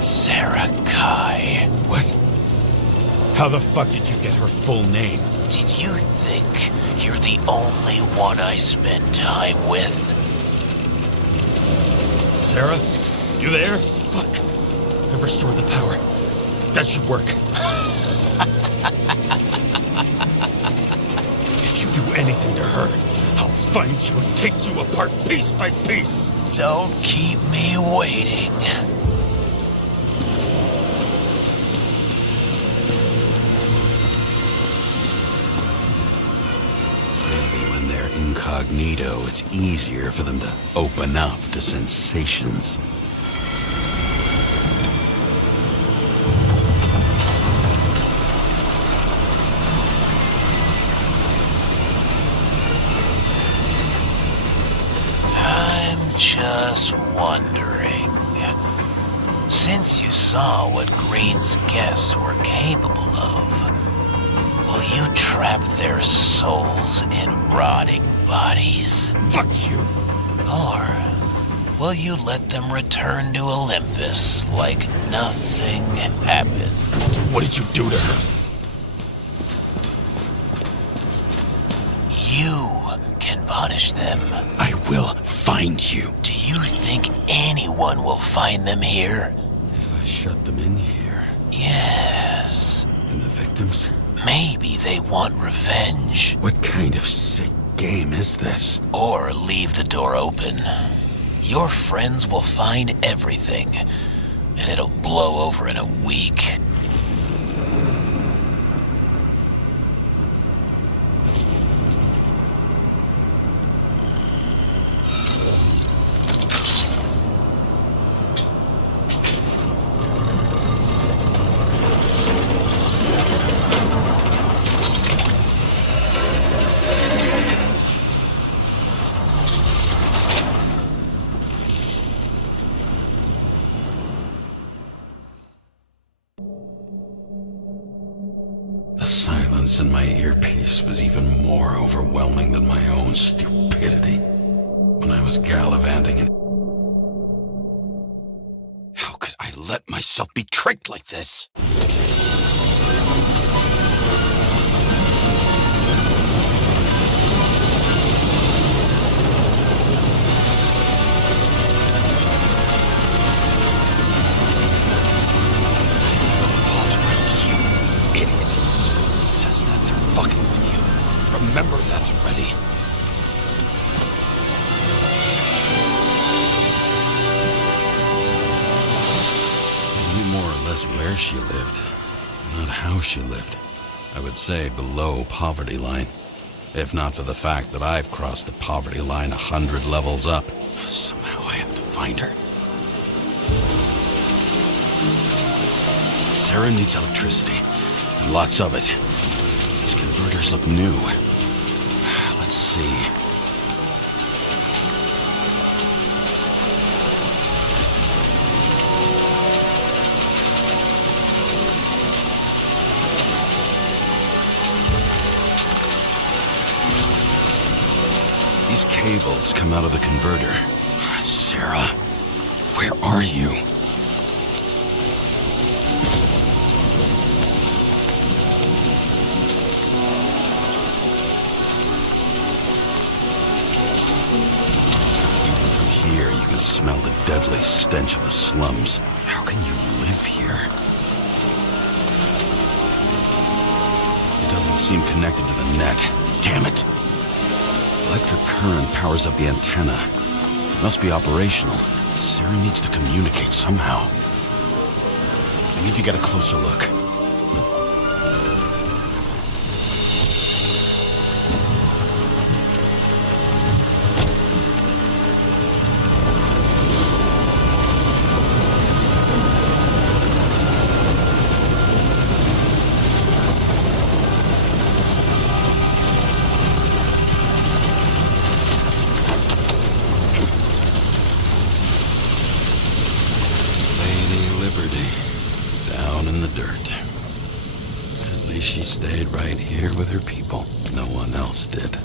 Sarah Kai. What? How the fuck did you get her full name? Did you think you're the only one I spend time with? Sarah? You there? Fuck. I've restored the power. That should work. If you do anything to her, I'll find you and take you apart piece by piece. Don't keep me waiting. Maybe when they're incognito, it's easier for them to open up to sensations. Just wondering, since you saw what Green's guests were capable of, will you trap their souls in rotting bodies? Fuck you. Or will you let them return to Olympus like nothing happened? What did you do to her? You can punish them. I will find you. Do you think anyone will find them here? If I shut them in here. Yes. And the victims? Maybe they want revenge. What kind of sick game is this? Or leave the door open. Your friends will find everything, and it'll blow over in a week. The silence in my earpiece was even more overwhelming than my own stupidity. When I was gallivanting in... How could I let myself be tricked like this? Remember that already. I knew more or less where she lived, not how she lived. I would say below poverty line. If not for the fact that I've crossed the poverty line 100 levels up. Somehow I have to find her. Sarah needs electricity, and lots of it. These converters look new. Let's see. These cables come out of the converter. Sarah, where are you? Even from here, you can smell the deadly stench of the slums. How can you live here? It doesn't seem connected to the net. Damn it! Electric current powers up the antenna. It must be operational. Sarah needs to communicate somehow. I need to get a closer look. Down in the dirt. At least she stayed right here with her people. No one else did.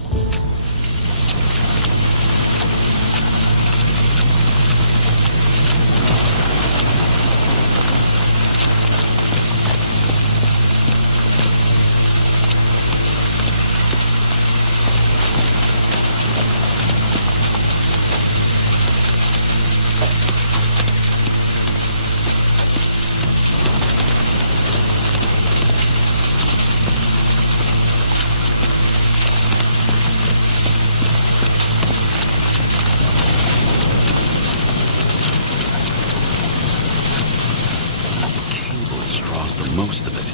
The most of it.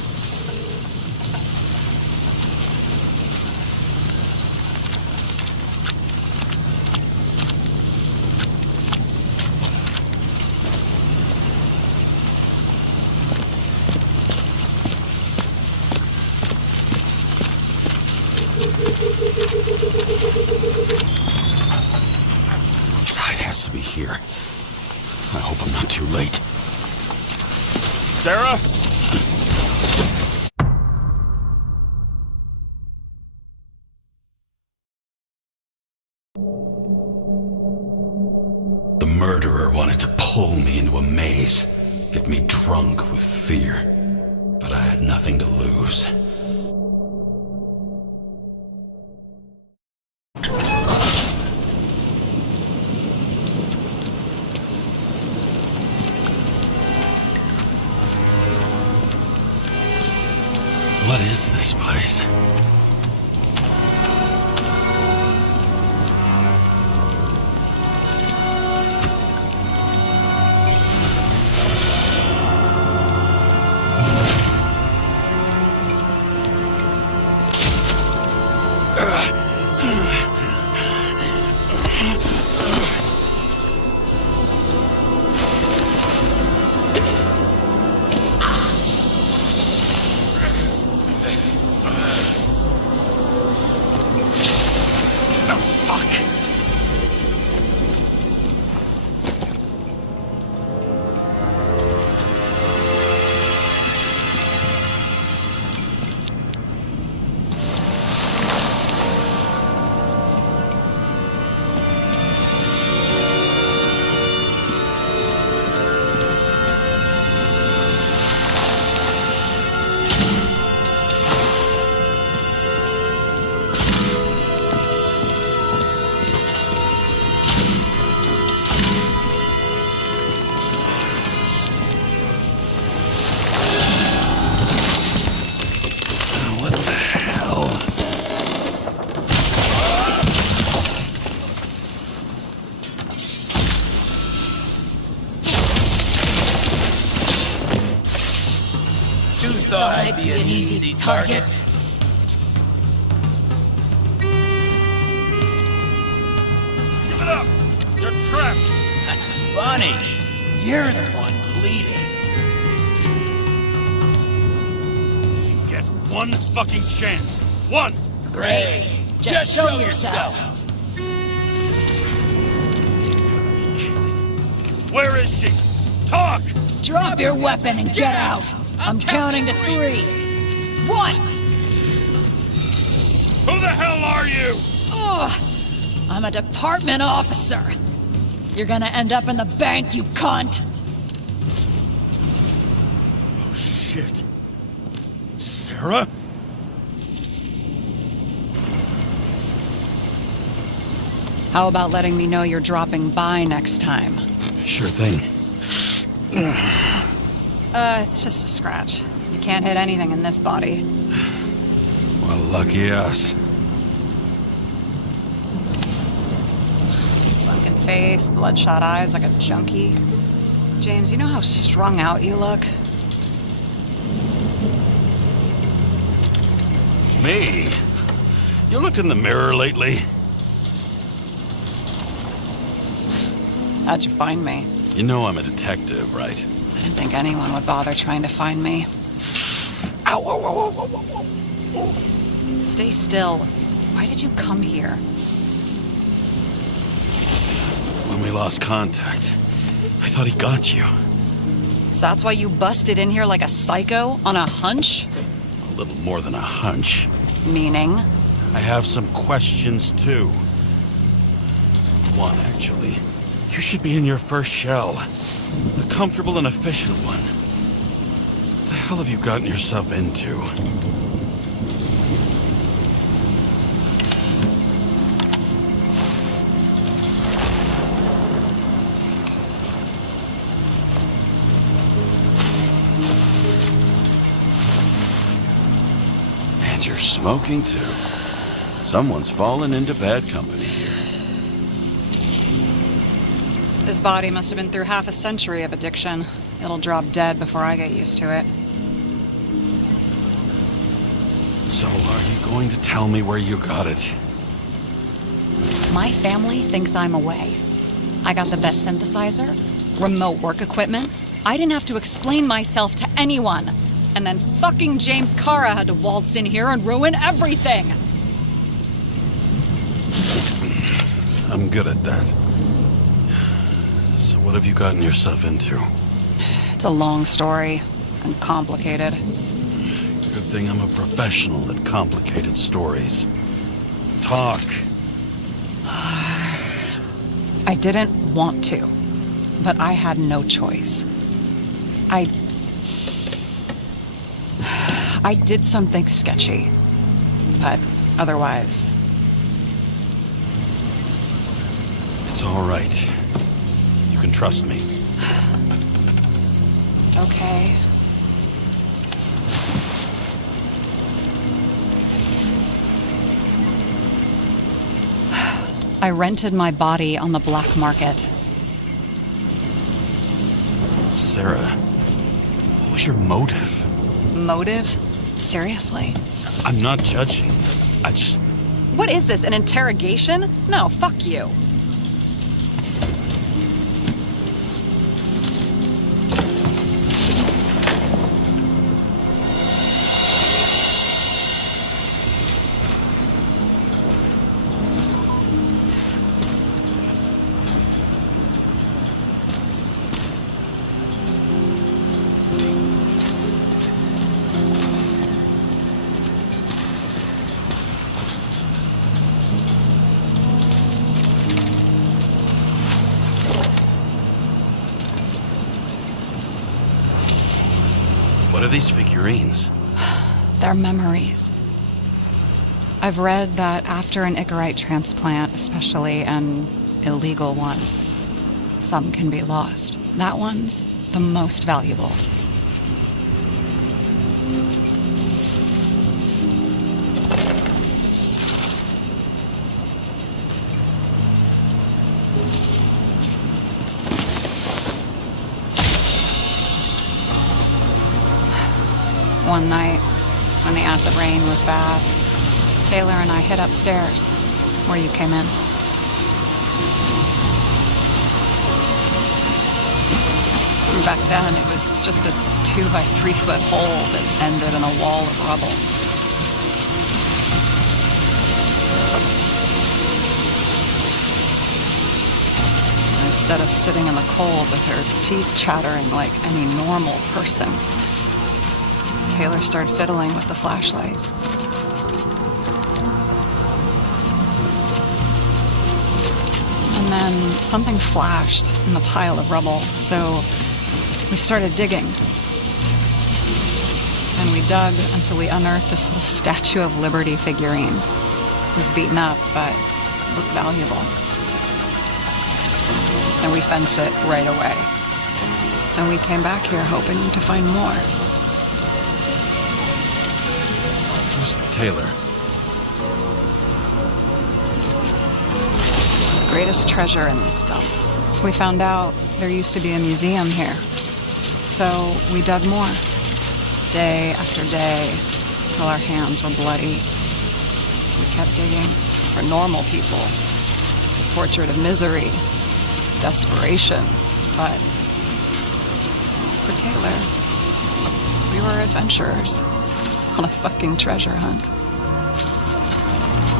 It has to be here. I hope I'm not too late. Sarah? The murderer wanted to pull me into a maze, get me drunk with fear, but I had nothing to lose. What is this place? Thought I'd be an easy target. Honey, you're the one bleeding. You get one fucking chance. One! Great. Just show yourself. Where is she? Talk! Drop your weapon and get out! I'm counting to 3. 1! Who the hell are you? Oh, I'm a department officer. You're gonna end up in the bank, you cunt! Oh, shit. Sarah? How about letting me know you're dropping by next time? Sure thing. It's just a scratch. You can't hit anything in this body. Well, lucky us. Sunken face, bloodshot eyes like a junkie. James, you know how strung out you look? Me? You looked in the mirror lately? How'd you find me? You know I'm a detective, right? I didn't think anyone would bother trying to find me. Ow, ow, ow, ow, ow, ow. Stay still. Why did you come here? When we lost contact, I thought he got you. So that's why you busted in here like a psycho on a hunch? A little more than a hunch. Meaning? I have some questions, too. One, actually. You should be in your first shell. The comfortable and efficient one. What the hell have you gotten yourself into? And you're smoking, too. Someone's fallen into bad company here. This body must have been through half a century of addiction. It'll drop dead before I get used to it. So, are you going to tell me where you got it? My family thinks I'm away. I got the best synthesizer, remote work equipment. I didn't have to explain myself to anyone. And then fucking James Kara had to waltz in here and ruin everything. I'm good at that. So what have you gotten yourself into? It's a long story and complicated. Good thing I'm a professional at complicated stories. Talk. I didn't want to, but I had no choice. I did something sketchy, but otherwise... It's all right. You can trust me. Okay. I rented my body on the black market. Sarah, what was your motive? Motive? Seriously? I'm not judging. I just... What is this, an interrogation? No, fuck you. What are these figurines? They're memories. I've read that after an Icarite transplant, especially an illegal one, some can be lost. That one's the most valuable. One night, when the acid rain was bad, Taylor and I hid upstairs, where you came in. Back then, it was just a 2 by 3 foot hole that ended in a wall of rubble. Instead of sitting in the cold with her teeth chattering like any normal person, Taylor started fiddling with the flashlight. And then something flashed in the pile of rubble, so we started digging. And we dug until we unearthed this little Statue of Liberty figurine. It was beaten up, but it looked valuable. And we fenced it right away. And we came back here hoping to find more. Who's Taylor? The greatest treasure in this dump. We found out there used to be a museum here. So we dug more. Day after day, till our hands were bloody. We kept digging for normal people. It's a portrait of misery, desperation, but for Taylor, we were adventurers on a fucking treasure hunt.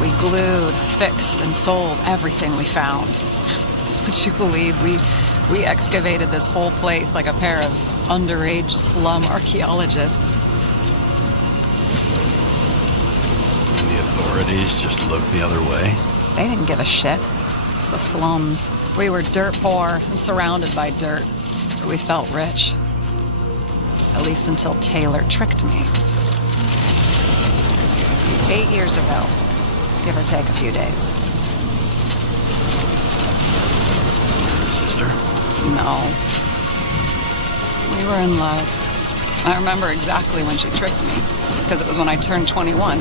We glued, fixed, and sold everything we found. Would you believe we excavated this whole place like a pair of underage slum archaeologists? And the authorities just looked the other way? They didn't give a shit. It's the slums. We were dirt poor and surrounded by dirt, but we felt rich. At least until Taylor tricked me. 8 years ago, give or take a few days. Sister? No. We were in love. I remember exactly when she tricked me, because it was when I turned 21.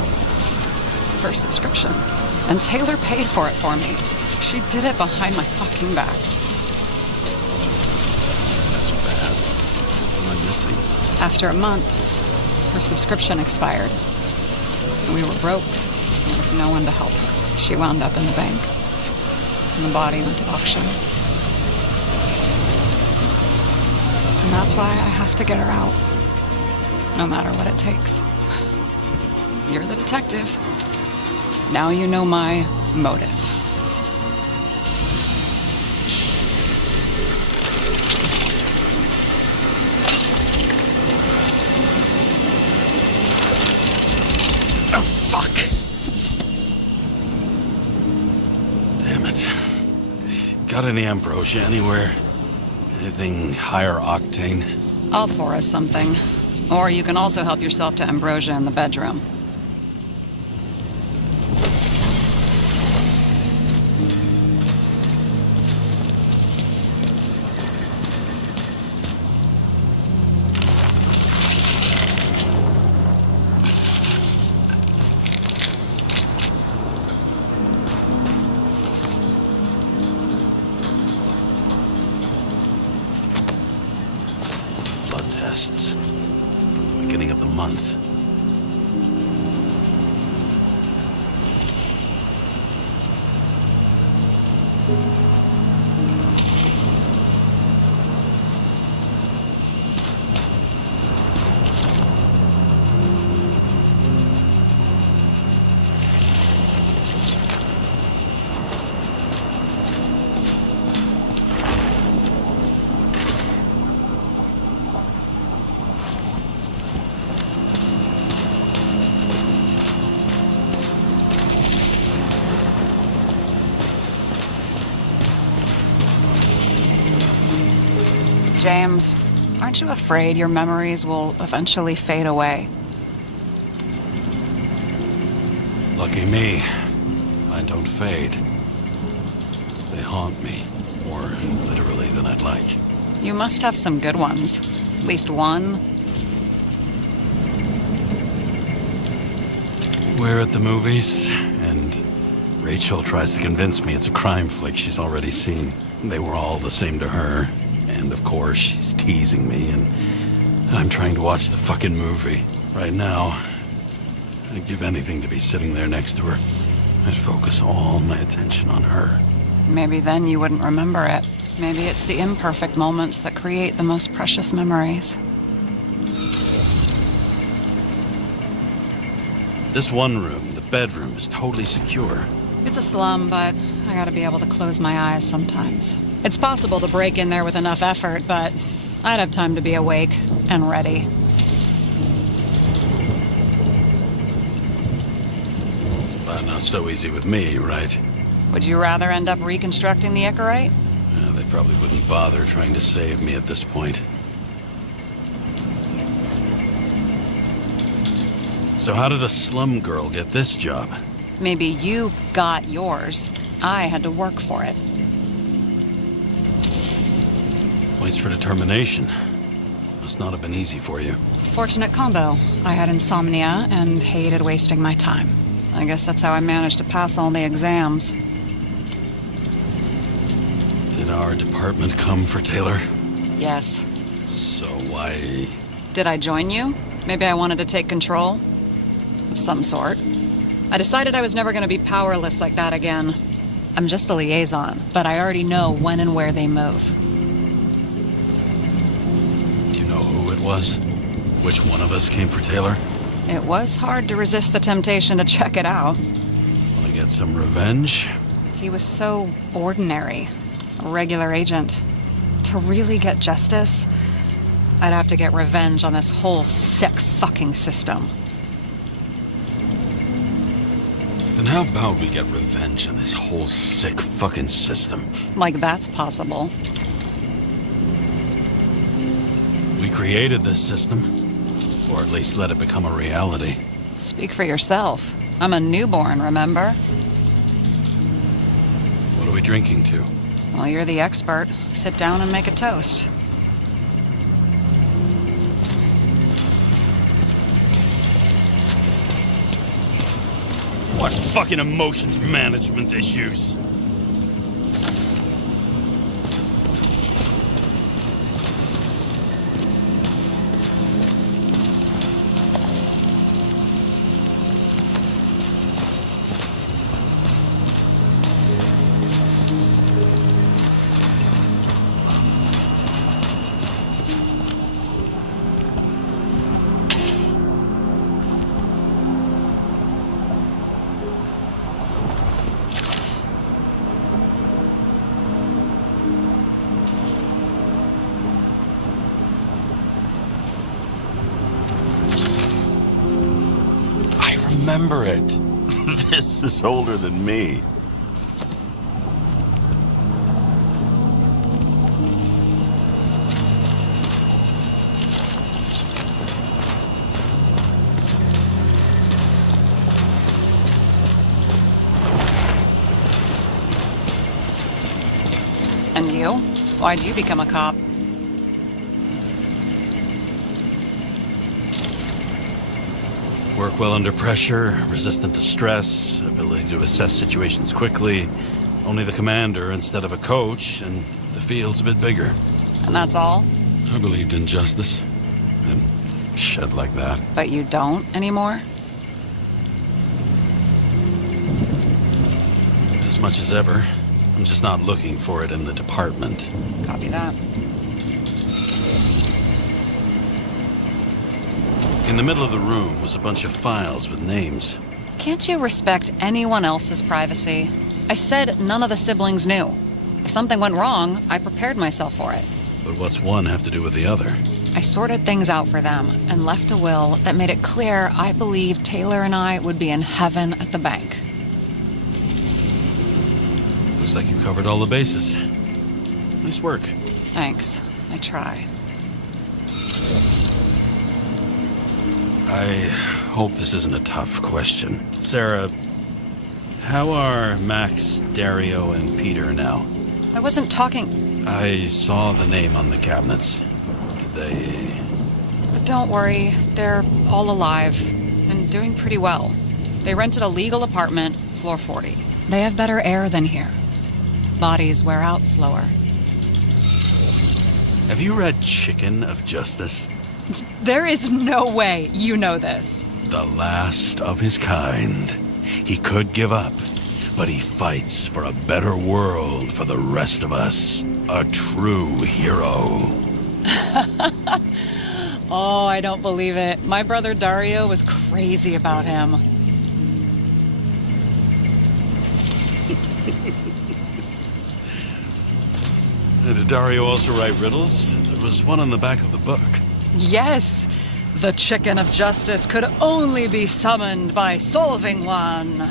First subscription. And Taylor paid for it for me. She did it behind my fucking back. That's bad. What am I missing? After a month, her subscription expired. We were broke. There was no one to help her. She wound up in the bank. And the body went to auction. And that's why I have to get her out. No matter what it takes. You're the detective. Now you know my motive. Oh, fuck! Damn it. Got any ambrosia anywhere? Anything higher octane? I'll pour us something. Or you can also help yourself to ambrosia in the bedroom. Blood tests from the beginning of the month. James, aren't you afraid your memories will eventually fade away? Lucky me. Mine don't fade. They haunt me. More literally than I'd like. You must have some good ones. At least one. We're at the movies, and Rachel tries to convince me it's a crime flick she's already seen. They were all the same to her. And of course, she's teasing me, and I'm trying to watch the fucking movie. Right now, I'd give anything to be sitting there next to her. I'd focus all my attention on her. Maybe then you wouldn't remember it. Maybe it's the imperfect moments that create the most precious memories. This one room, the bedroom, is totally secure. It's a slum, but I gotta be able to close my eyes sometimes. It's possible to break in there with enough effort, but I'd have time to be awake and ready. But not so easy with me, right? Would you rather end up reconstructing the Icarite? They probably wouldn't bother trying to save me at this point. So how did a slum girl get this job? Maybe you got yours. I had to work for it. Points for determination. Must not have been easy for you. Fortunate combo. I had insomnia and hated wasting my time. I guess that's how I managed to pass all the exams. Did our department come for Taylor? Yes. So why... Did I join you? Maybe I wanted to take control? Of some sort. I decided I was never going to be powerless like that again. I'm just a liaison, but I already know when and where they move. Do you know who it was? Which one of us came for Taylor? It was hard to resist the temptation to check it out. Want to get some revenge? He was so ordinary. A regular agent. To really get justice, I'd have to get revenge on this whole sick fucking system. Then how about we get revenge on this whole sick fucking system? Like that's possible. We created this system. Or at least let it become a reality. Speak for yourself. I'm a newborn, remember? What are we drinking to? Well, you're the expert. Sit down and make a toast. What fucking emotions management issues? Remember it. This is older than me. And you? Why'd you become a cop? Work well under pressure, resistant to stress, ability to assess situations quickly. Only the commander instead of a coach, and the field's a bit bigger. And that's all? I believed in justice. And shit like that. But you don't anymore? As much as ever. I'm just not looking for it in the department. Copy that. In the middle of the room was a bunch of files with names. Can't you respect anyone else's privacy? I said none of the siblings knew. If something went wrong, I prepared myself for it. But what's one have to do with the other? I sorted things out for them and left a will that made it clear I believed Taylor and I would be in heaven at the bank. Looks like you covered all the bases. Nice work. Thanks. I try. I hope this isn't a tough question. Sarah, how are Max, Dario, and Peter now? I wasn't talking... I saw the name on the cabinets. Did they... But don't worry, they're all alive and doing pretty well. They rented a legal apartment, floor 40. They have better air than here. Bodies wear out slower. Have you read Chicken of Justice? There is no way you know this. The last of his kind. He could give up, but he fights for a better world for the rest of us. A true hero. Oh, I don't believe it. My brother Dario was crazy about him. Did Dario also write riddles? There was one on the back of the book. Yes, the chicken of justice could only be summoned by solving one.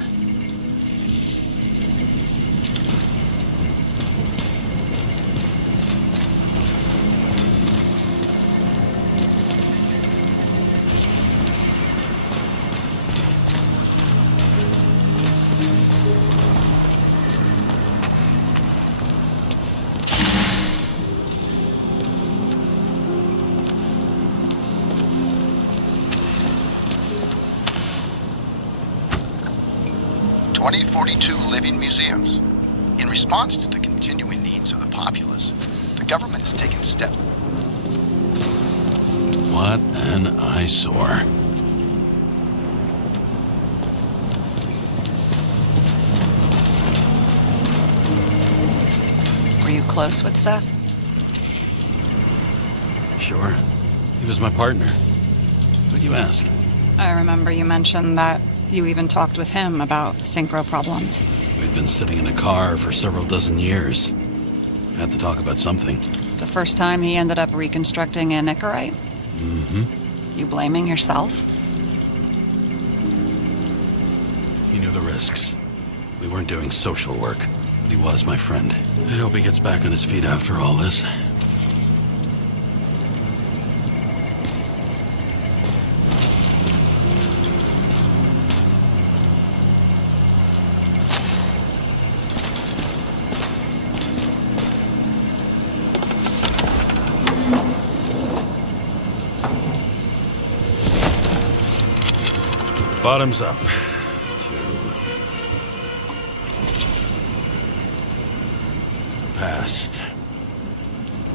Living museums. In response to the continuing needs of the populace, the government has taken steps. What an eyesore. Were you close with Seth? Sure. He was my partner. Who'd you ask? I remember you mentioned that you even talked with him about synchro problems. We'd been sitting in a car for several dozen years. Had to talk about something. The first time he ended up reconstructing an Icarite? Mm-hmm. You blaming yourself? He knew the risks. We weren't doing social work, but he was my friend. I hope he gets back on his feet after all this. Bottoms up. To the past.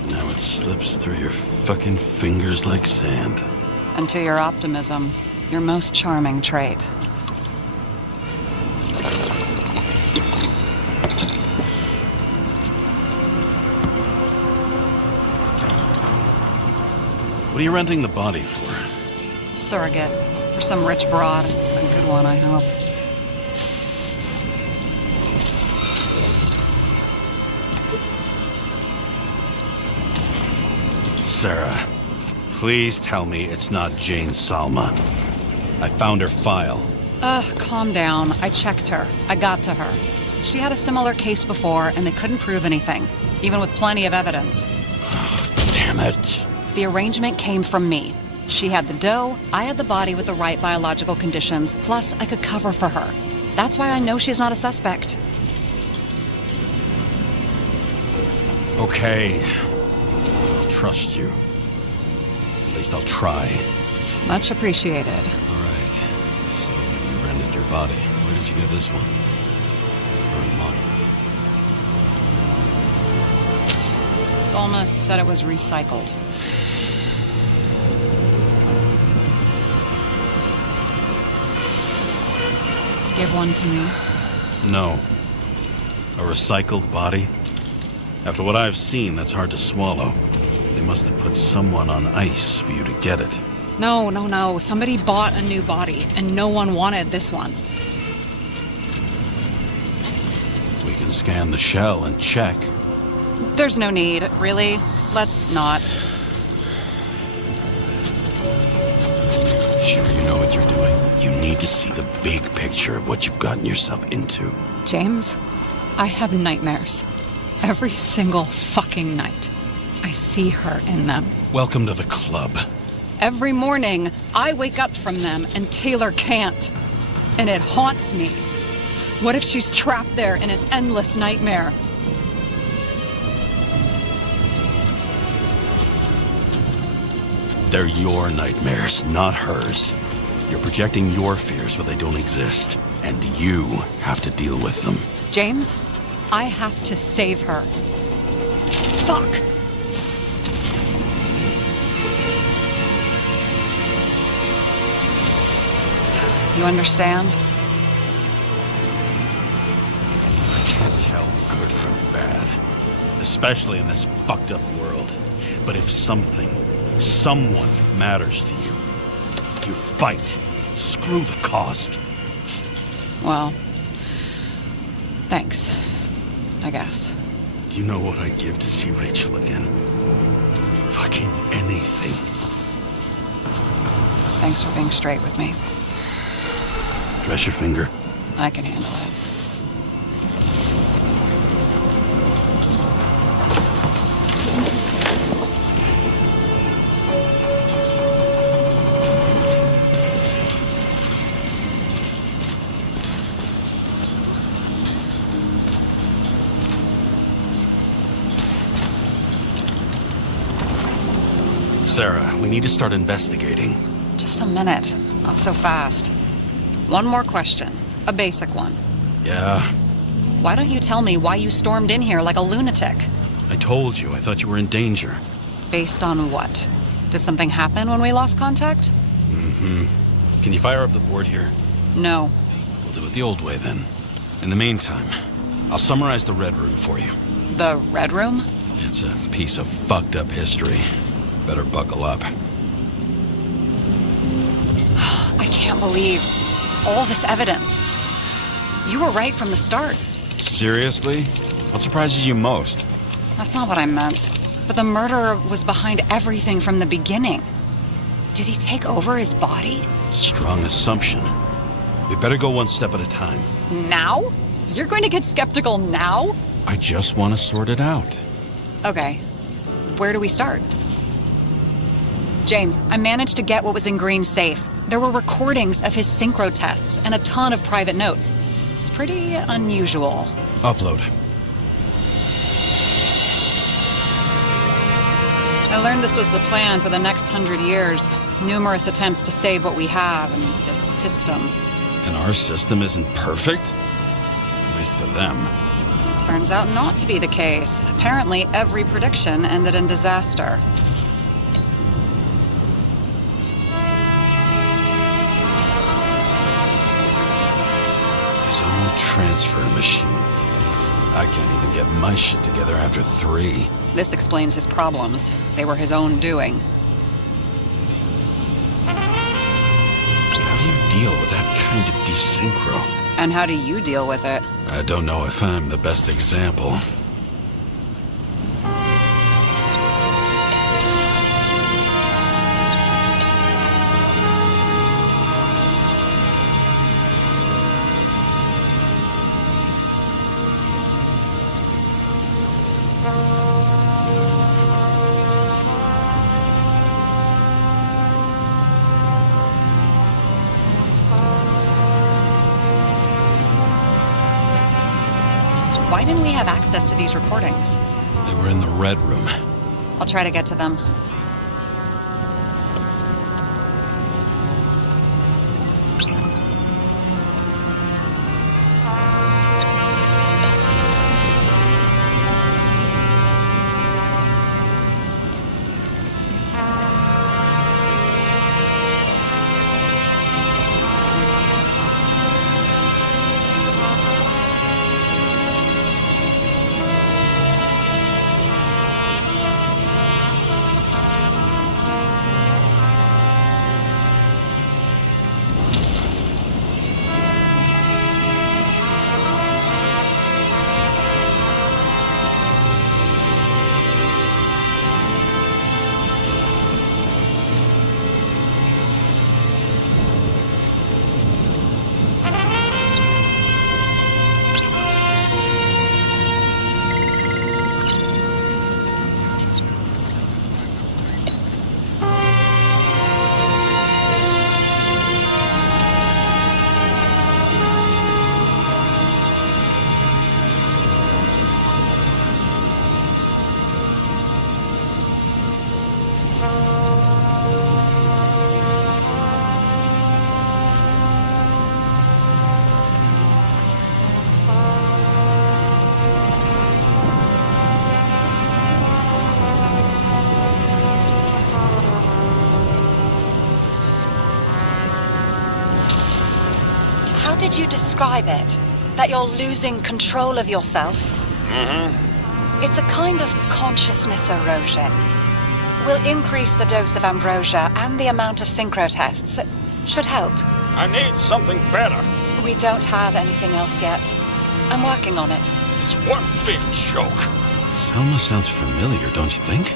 Now it slips through your fucking fingers like sand. And to your optimism, your most charming trait. What are you renting the body for? Surrogate. For some rich broad. A good one, I hope. Sarah, please tell me it's not Jane Salma. I found her file. Calm down. I checked her. I got to her. She had a similar case before, and they couldn't prove anything, even with plenty of evidence. Damn it. The arrangement came from me. She had the dough, I had the body with the right biological conditions, plus I could cover for her. That's why I know she's not a suspect. Okay. I'll trust you. At least I'll try. Much appreciated. All right. So you rented your body. Where did you get this one? The current model. Salma said it was recycled. Give one to me. No. A recycled body? After what I've seen, that's hard to swallow. They must have put someone on ice for you to get it. No. Somebody bought a new body, and no one wanted this one. We can scan the shell and check. There's no need, really. Let's not. Sure you know what you're doing? You need to see the big picture of what you've gotten yourself into. James, I have nightmares. Every single fucking night. I see her in them. Welcome to the club. Every morning, I wake up from them and Taylor can't. And it haunts me. What if she's trapped there in an endless nightmare? They're your nightmares, not hers. You're projecting your fears where they don't exist, and you have to deal with them. James, I have to save her. Fuck! You understand? tell good from bad, especially in this fucked up world. But if someone matters to you, you fight. Screw the cost. Well, thanks, I guess. Do you know what I'd give to see Rachel again? Fucking anything. Thanks for being straight with me. Dress your finger. I can handle it. Sarah, we need to start investigating. Just a minute. Not so fast. One more question. A basic one. Yeah, Why don't you tell me why you stormed in here like a lunatic? I told you. I thought you were in danger. Based on what? Did something happen when we lost contact? Can you fire up the board here? No. We'll do it the old way then. In the meantime, I'll summarize the Red Room for you. The Red Room? It's a piece of fucked up history. Better buckle up. I can't believe all this evidence. You were right from the start. Seriously? What surprises you most? That's not what I meant. But the murderer was behind everything from the beginning. Did he take over his body? Strong assumption. We better go one step at a time. Now? You're going to get skeptical now? I just want to sort it out. Okay. Where do we start? James, I managed to get what was in Green's safe. There were recordings of his synchro tests and a ton of private notes. It's pretty unusual. Upload. I learned this was the plan for the next 100 years. Numerous attempts to save what we have in this system. And our system isn't perfect? At least for them. It turns out not to be the case. Apparently, every prediction ended in disaster. His own transfer machine. I can't even get my shit together after 3. This explains his problems. They were his own doing. How do you deal with that kind of desynchro? And how do you deal with it? I don't know if I'm the best example. Why didn't we have access to these recordings? They were in the Red Room. I'll try to get to them. How did you describe it? That you're losing control of yourself? It's a kind of consciousness erosion. We'll increase the dose of ambrosia and the amount of synchro tests. Should help. I need something better. We don't have anything else yet. I'm working on it. It's one big joke. Selma sounds familiar, don't you think?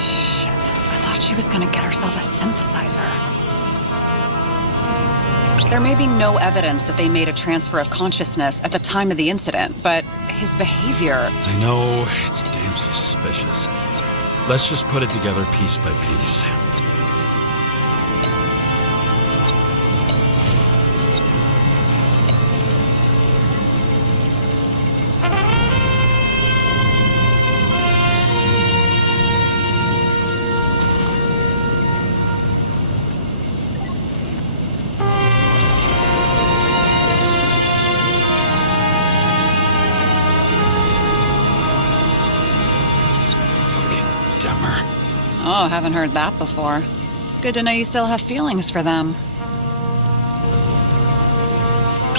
Shit. I thought she was gonna get herself a synthesizer. There may be no evidence that they made a transfer of consciousness at the time of the incident, but his behavior... I know, it's damn suspicious. Let's just put it together piece by piece. Oh, haven't heard that before. Good to know you still have feelings for them.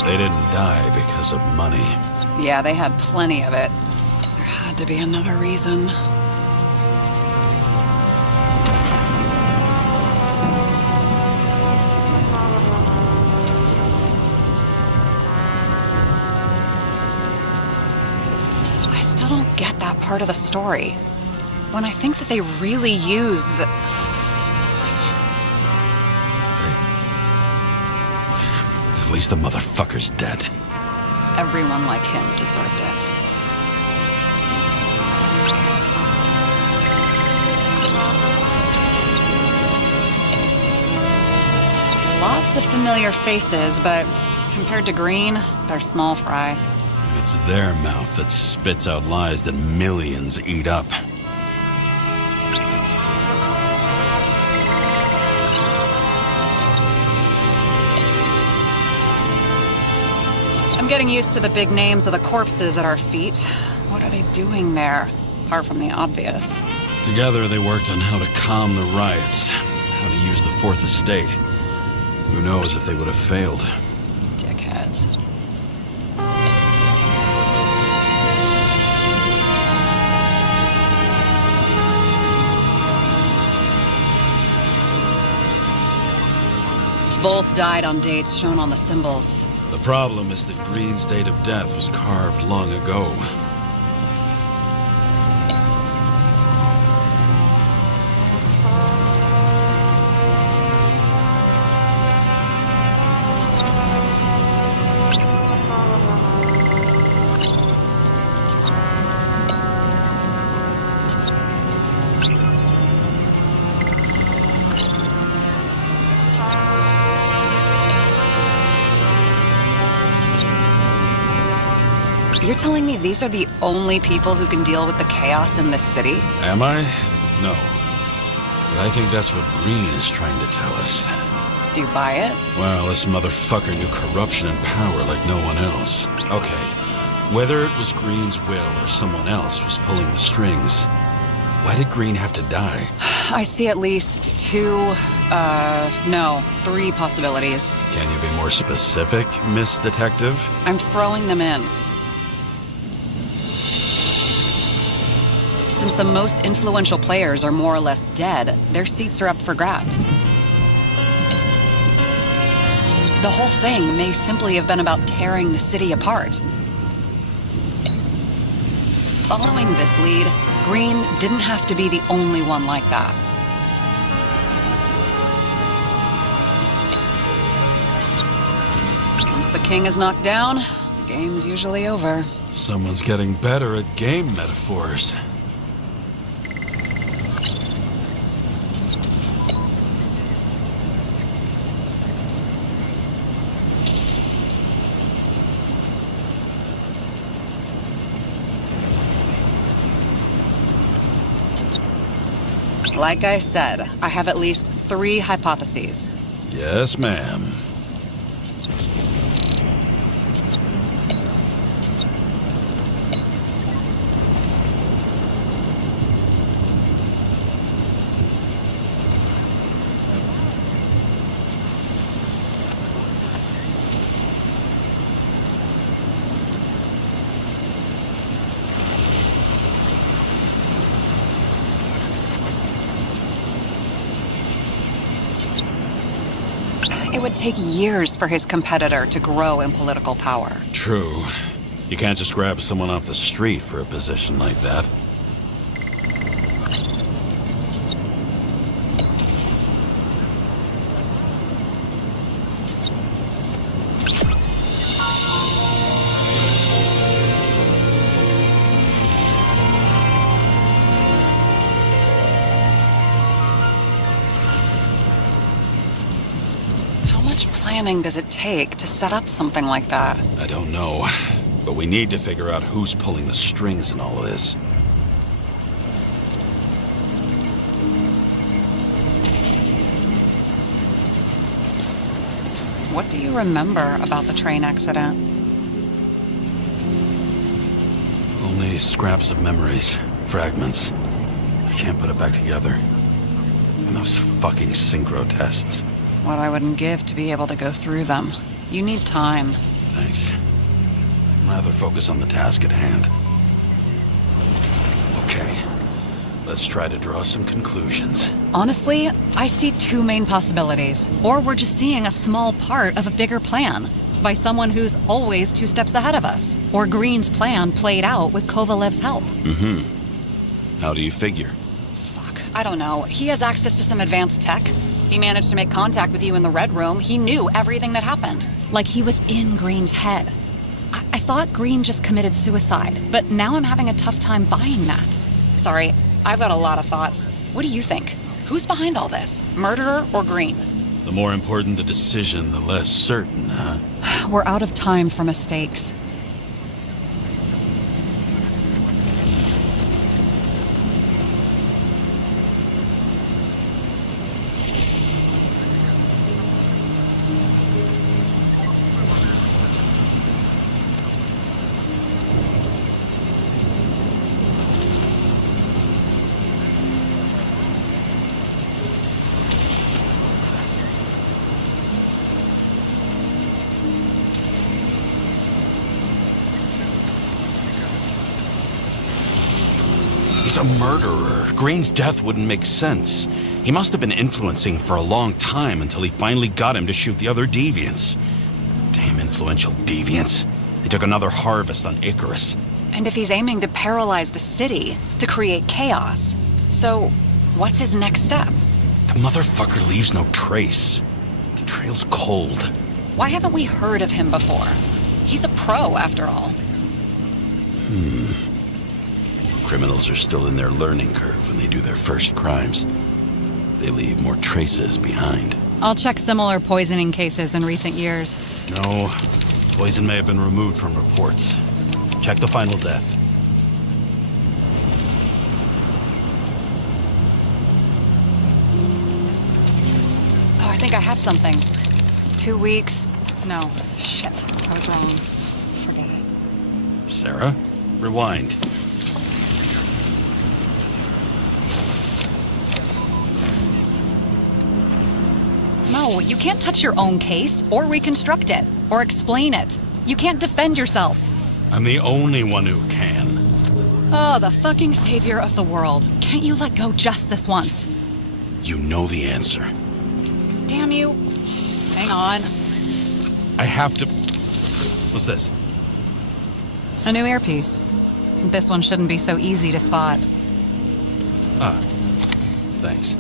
They didn't die because of money. Yeah, they had plenty of it. There had to be another reason. I still don't get that part of the story. When I think that they really used the... At least the motherfucker's dead. Everyone like him deserved it. Lots of familiar faces, but compared to Green, they're small fry. It's their mouth that spits out lies that millions eat up. I'm getting used to the big names of the corpses at our feet. What are they doing there, apart from the obvious? Together they worked on how to calm the riots, how to use the Fourth Estate. Who knows if they would have failed. Dickheads. Both died on dates shown on the symbols. The problem is that Green's date of death was carved long ago. You're telling me these are the only people who can deal with the chaos in this city? Am I? No. But I think that's what Green is trying to tell us. Do you buy it? Well, this motherfucker knew corruption and power like no one else. Okay, whether it was Green's will or someone else was pulling the strings, why did Green have to die? I see at least three possibilities. Can you be more specific, Miss Detective? I'm throwing them in. Since the most influential players are more or less dead, their seats are up for grabs. The whole thing may simply have been about tearing the city apart. Following this lead, Green didn't have to be the only one like that. Once the king is knocked down, the game's usually over. Someone's getting better at game metaphors. Like I said, I have at least 3 hypotheses. Yes, ma'am. It would take years for his competitor to grow in political power. True. You can't just grab someone off the street for a position like that. How much planning does it take to set up something like that? I don't know, but we need to figure out who's pulling the strings in all of this. What do you remember about the train accident? Only scraps of memories, fragments. I can't put it back together. And those fucking synchro tests. What I wouldn't give to be able to go through them. You need time. Thanks. I'd rather focus on the task at hand. Okay, let's try to draw some conclusions. Honestly, I see two main possibilities. Or we're just seeing a small part of a bigger plan by someone who's always 2 steps ahead of us. Or Green's plan played out with Kovalev's help. How do you figure? Fuck, I don't know. He has access to some advanced tech. He managed to make contact with you in the Red Room. He knew everything that happened. Like he was in Green's head. I thought Green just committed suicide, but now I'm having a tough time buying that. Sorry, I've got a lot of thoughts. What do you think? Who's behind all this? Murderer or Green? The more important the decision, the less certain, huh? We're out of time for mistakes. He's a murderer. Green's death wouldn't make sense. He must have been influencing for a long time until he finally got him to shoot the other deviants. Damn influential deviants. He took another harvest on Icarus. And if he's aiming to paralyze the city, to create chaos, so what's his next step? The motherfucker leaves no trace. The trail's cold. Why haven't we heard of him before? He's a pro, after all. Criminals are still in their learning curve when they do their first crimes. They leave more traces behind. I'll check similar poisoning cases in recent years. No, poison may have been removed from reports. Check the final death. Oh, I think I have something. 2 weeks. No, shit, I was wrong. Forget it. Sarah, rewind. No, you can't touch your own case, or reconstruct it, or explain it. You can't defend yourself. I'm the only one who can. Oh, the fucking savior of the world. Can't you let go just this once? You know the answer. Damn you. Hang on. I have to... What's this? A new earpiece. This one shouldn't be so easy to spot. Ah, thanks.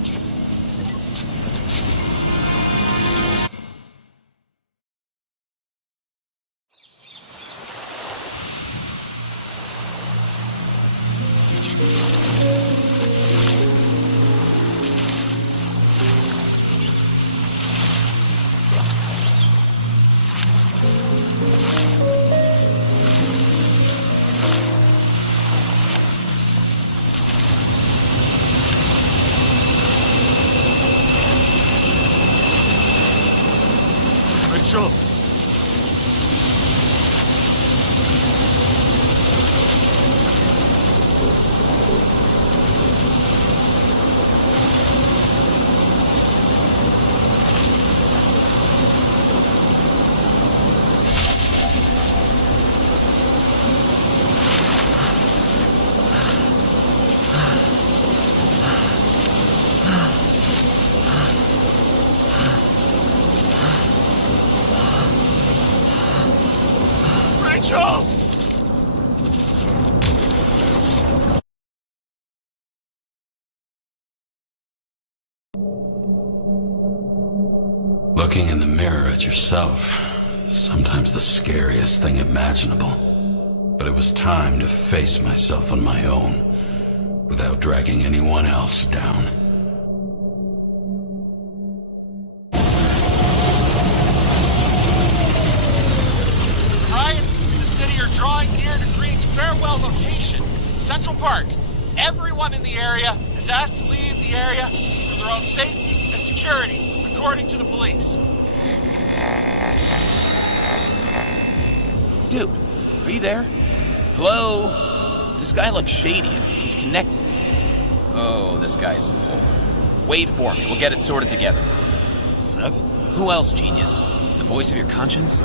Rachel! Looking in the mirror at yourself, sometimes the scariest thing imaginable. But it was time to face myself on my own, without dragging anyone else down. Riots in the city are drawing near to Green's farewell location, Central Park. Everyone in the area is asked to leave the area for their own safety and security, according to the police. Dude, are you there? Hello? This guy looks shady. He's connected. Oh, this guy's a pole. Wait for me. We'll get it sorted together. Seth? Who else, genius? The voice of your conscience?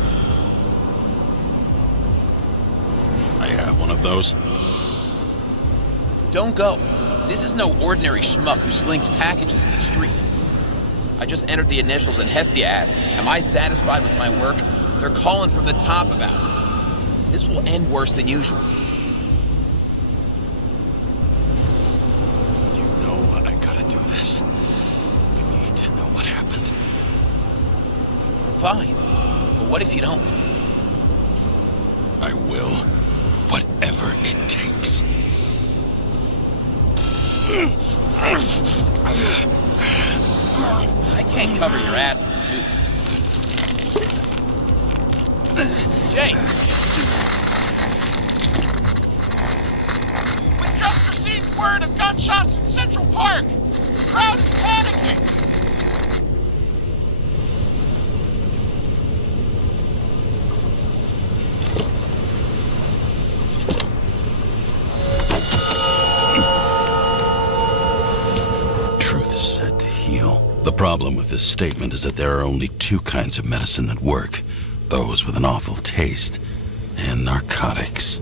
I have one of those. Don't go. This is no ordinary schmuck who slings packages in the street. I just entered the initials and Hestia asked, am I satisfied with my work? They're calling from the top about it. This will end worse than usual. You know I gotta do this. You need to know what happened. Fine. But what if you don't? I will, whatever it takes. I can't cover your ass if you do this. Jay! We just received word of gunshots in Central Park. The crowd is panicking. Truth is said to heal. The problem with this statement is that there are only two kinds of medicine that work. Those with an awful taste and narcotics.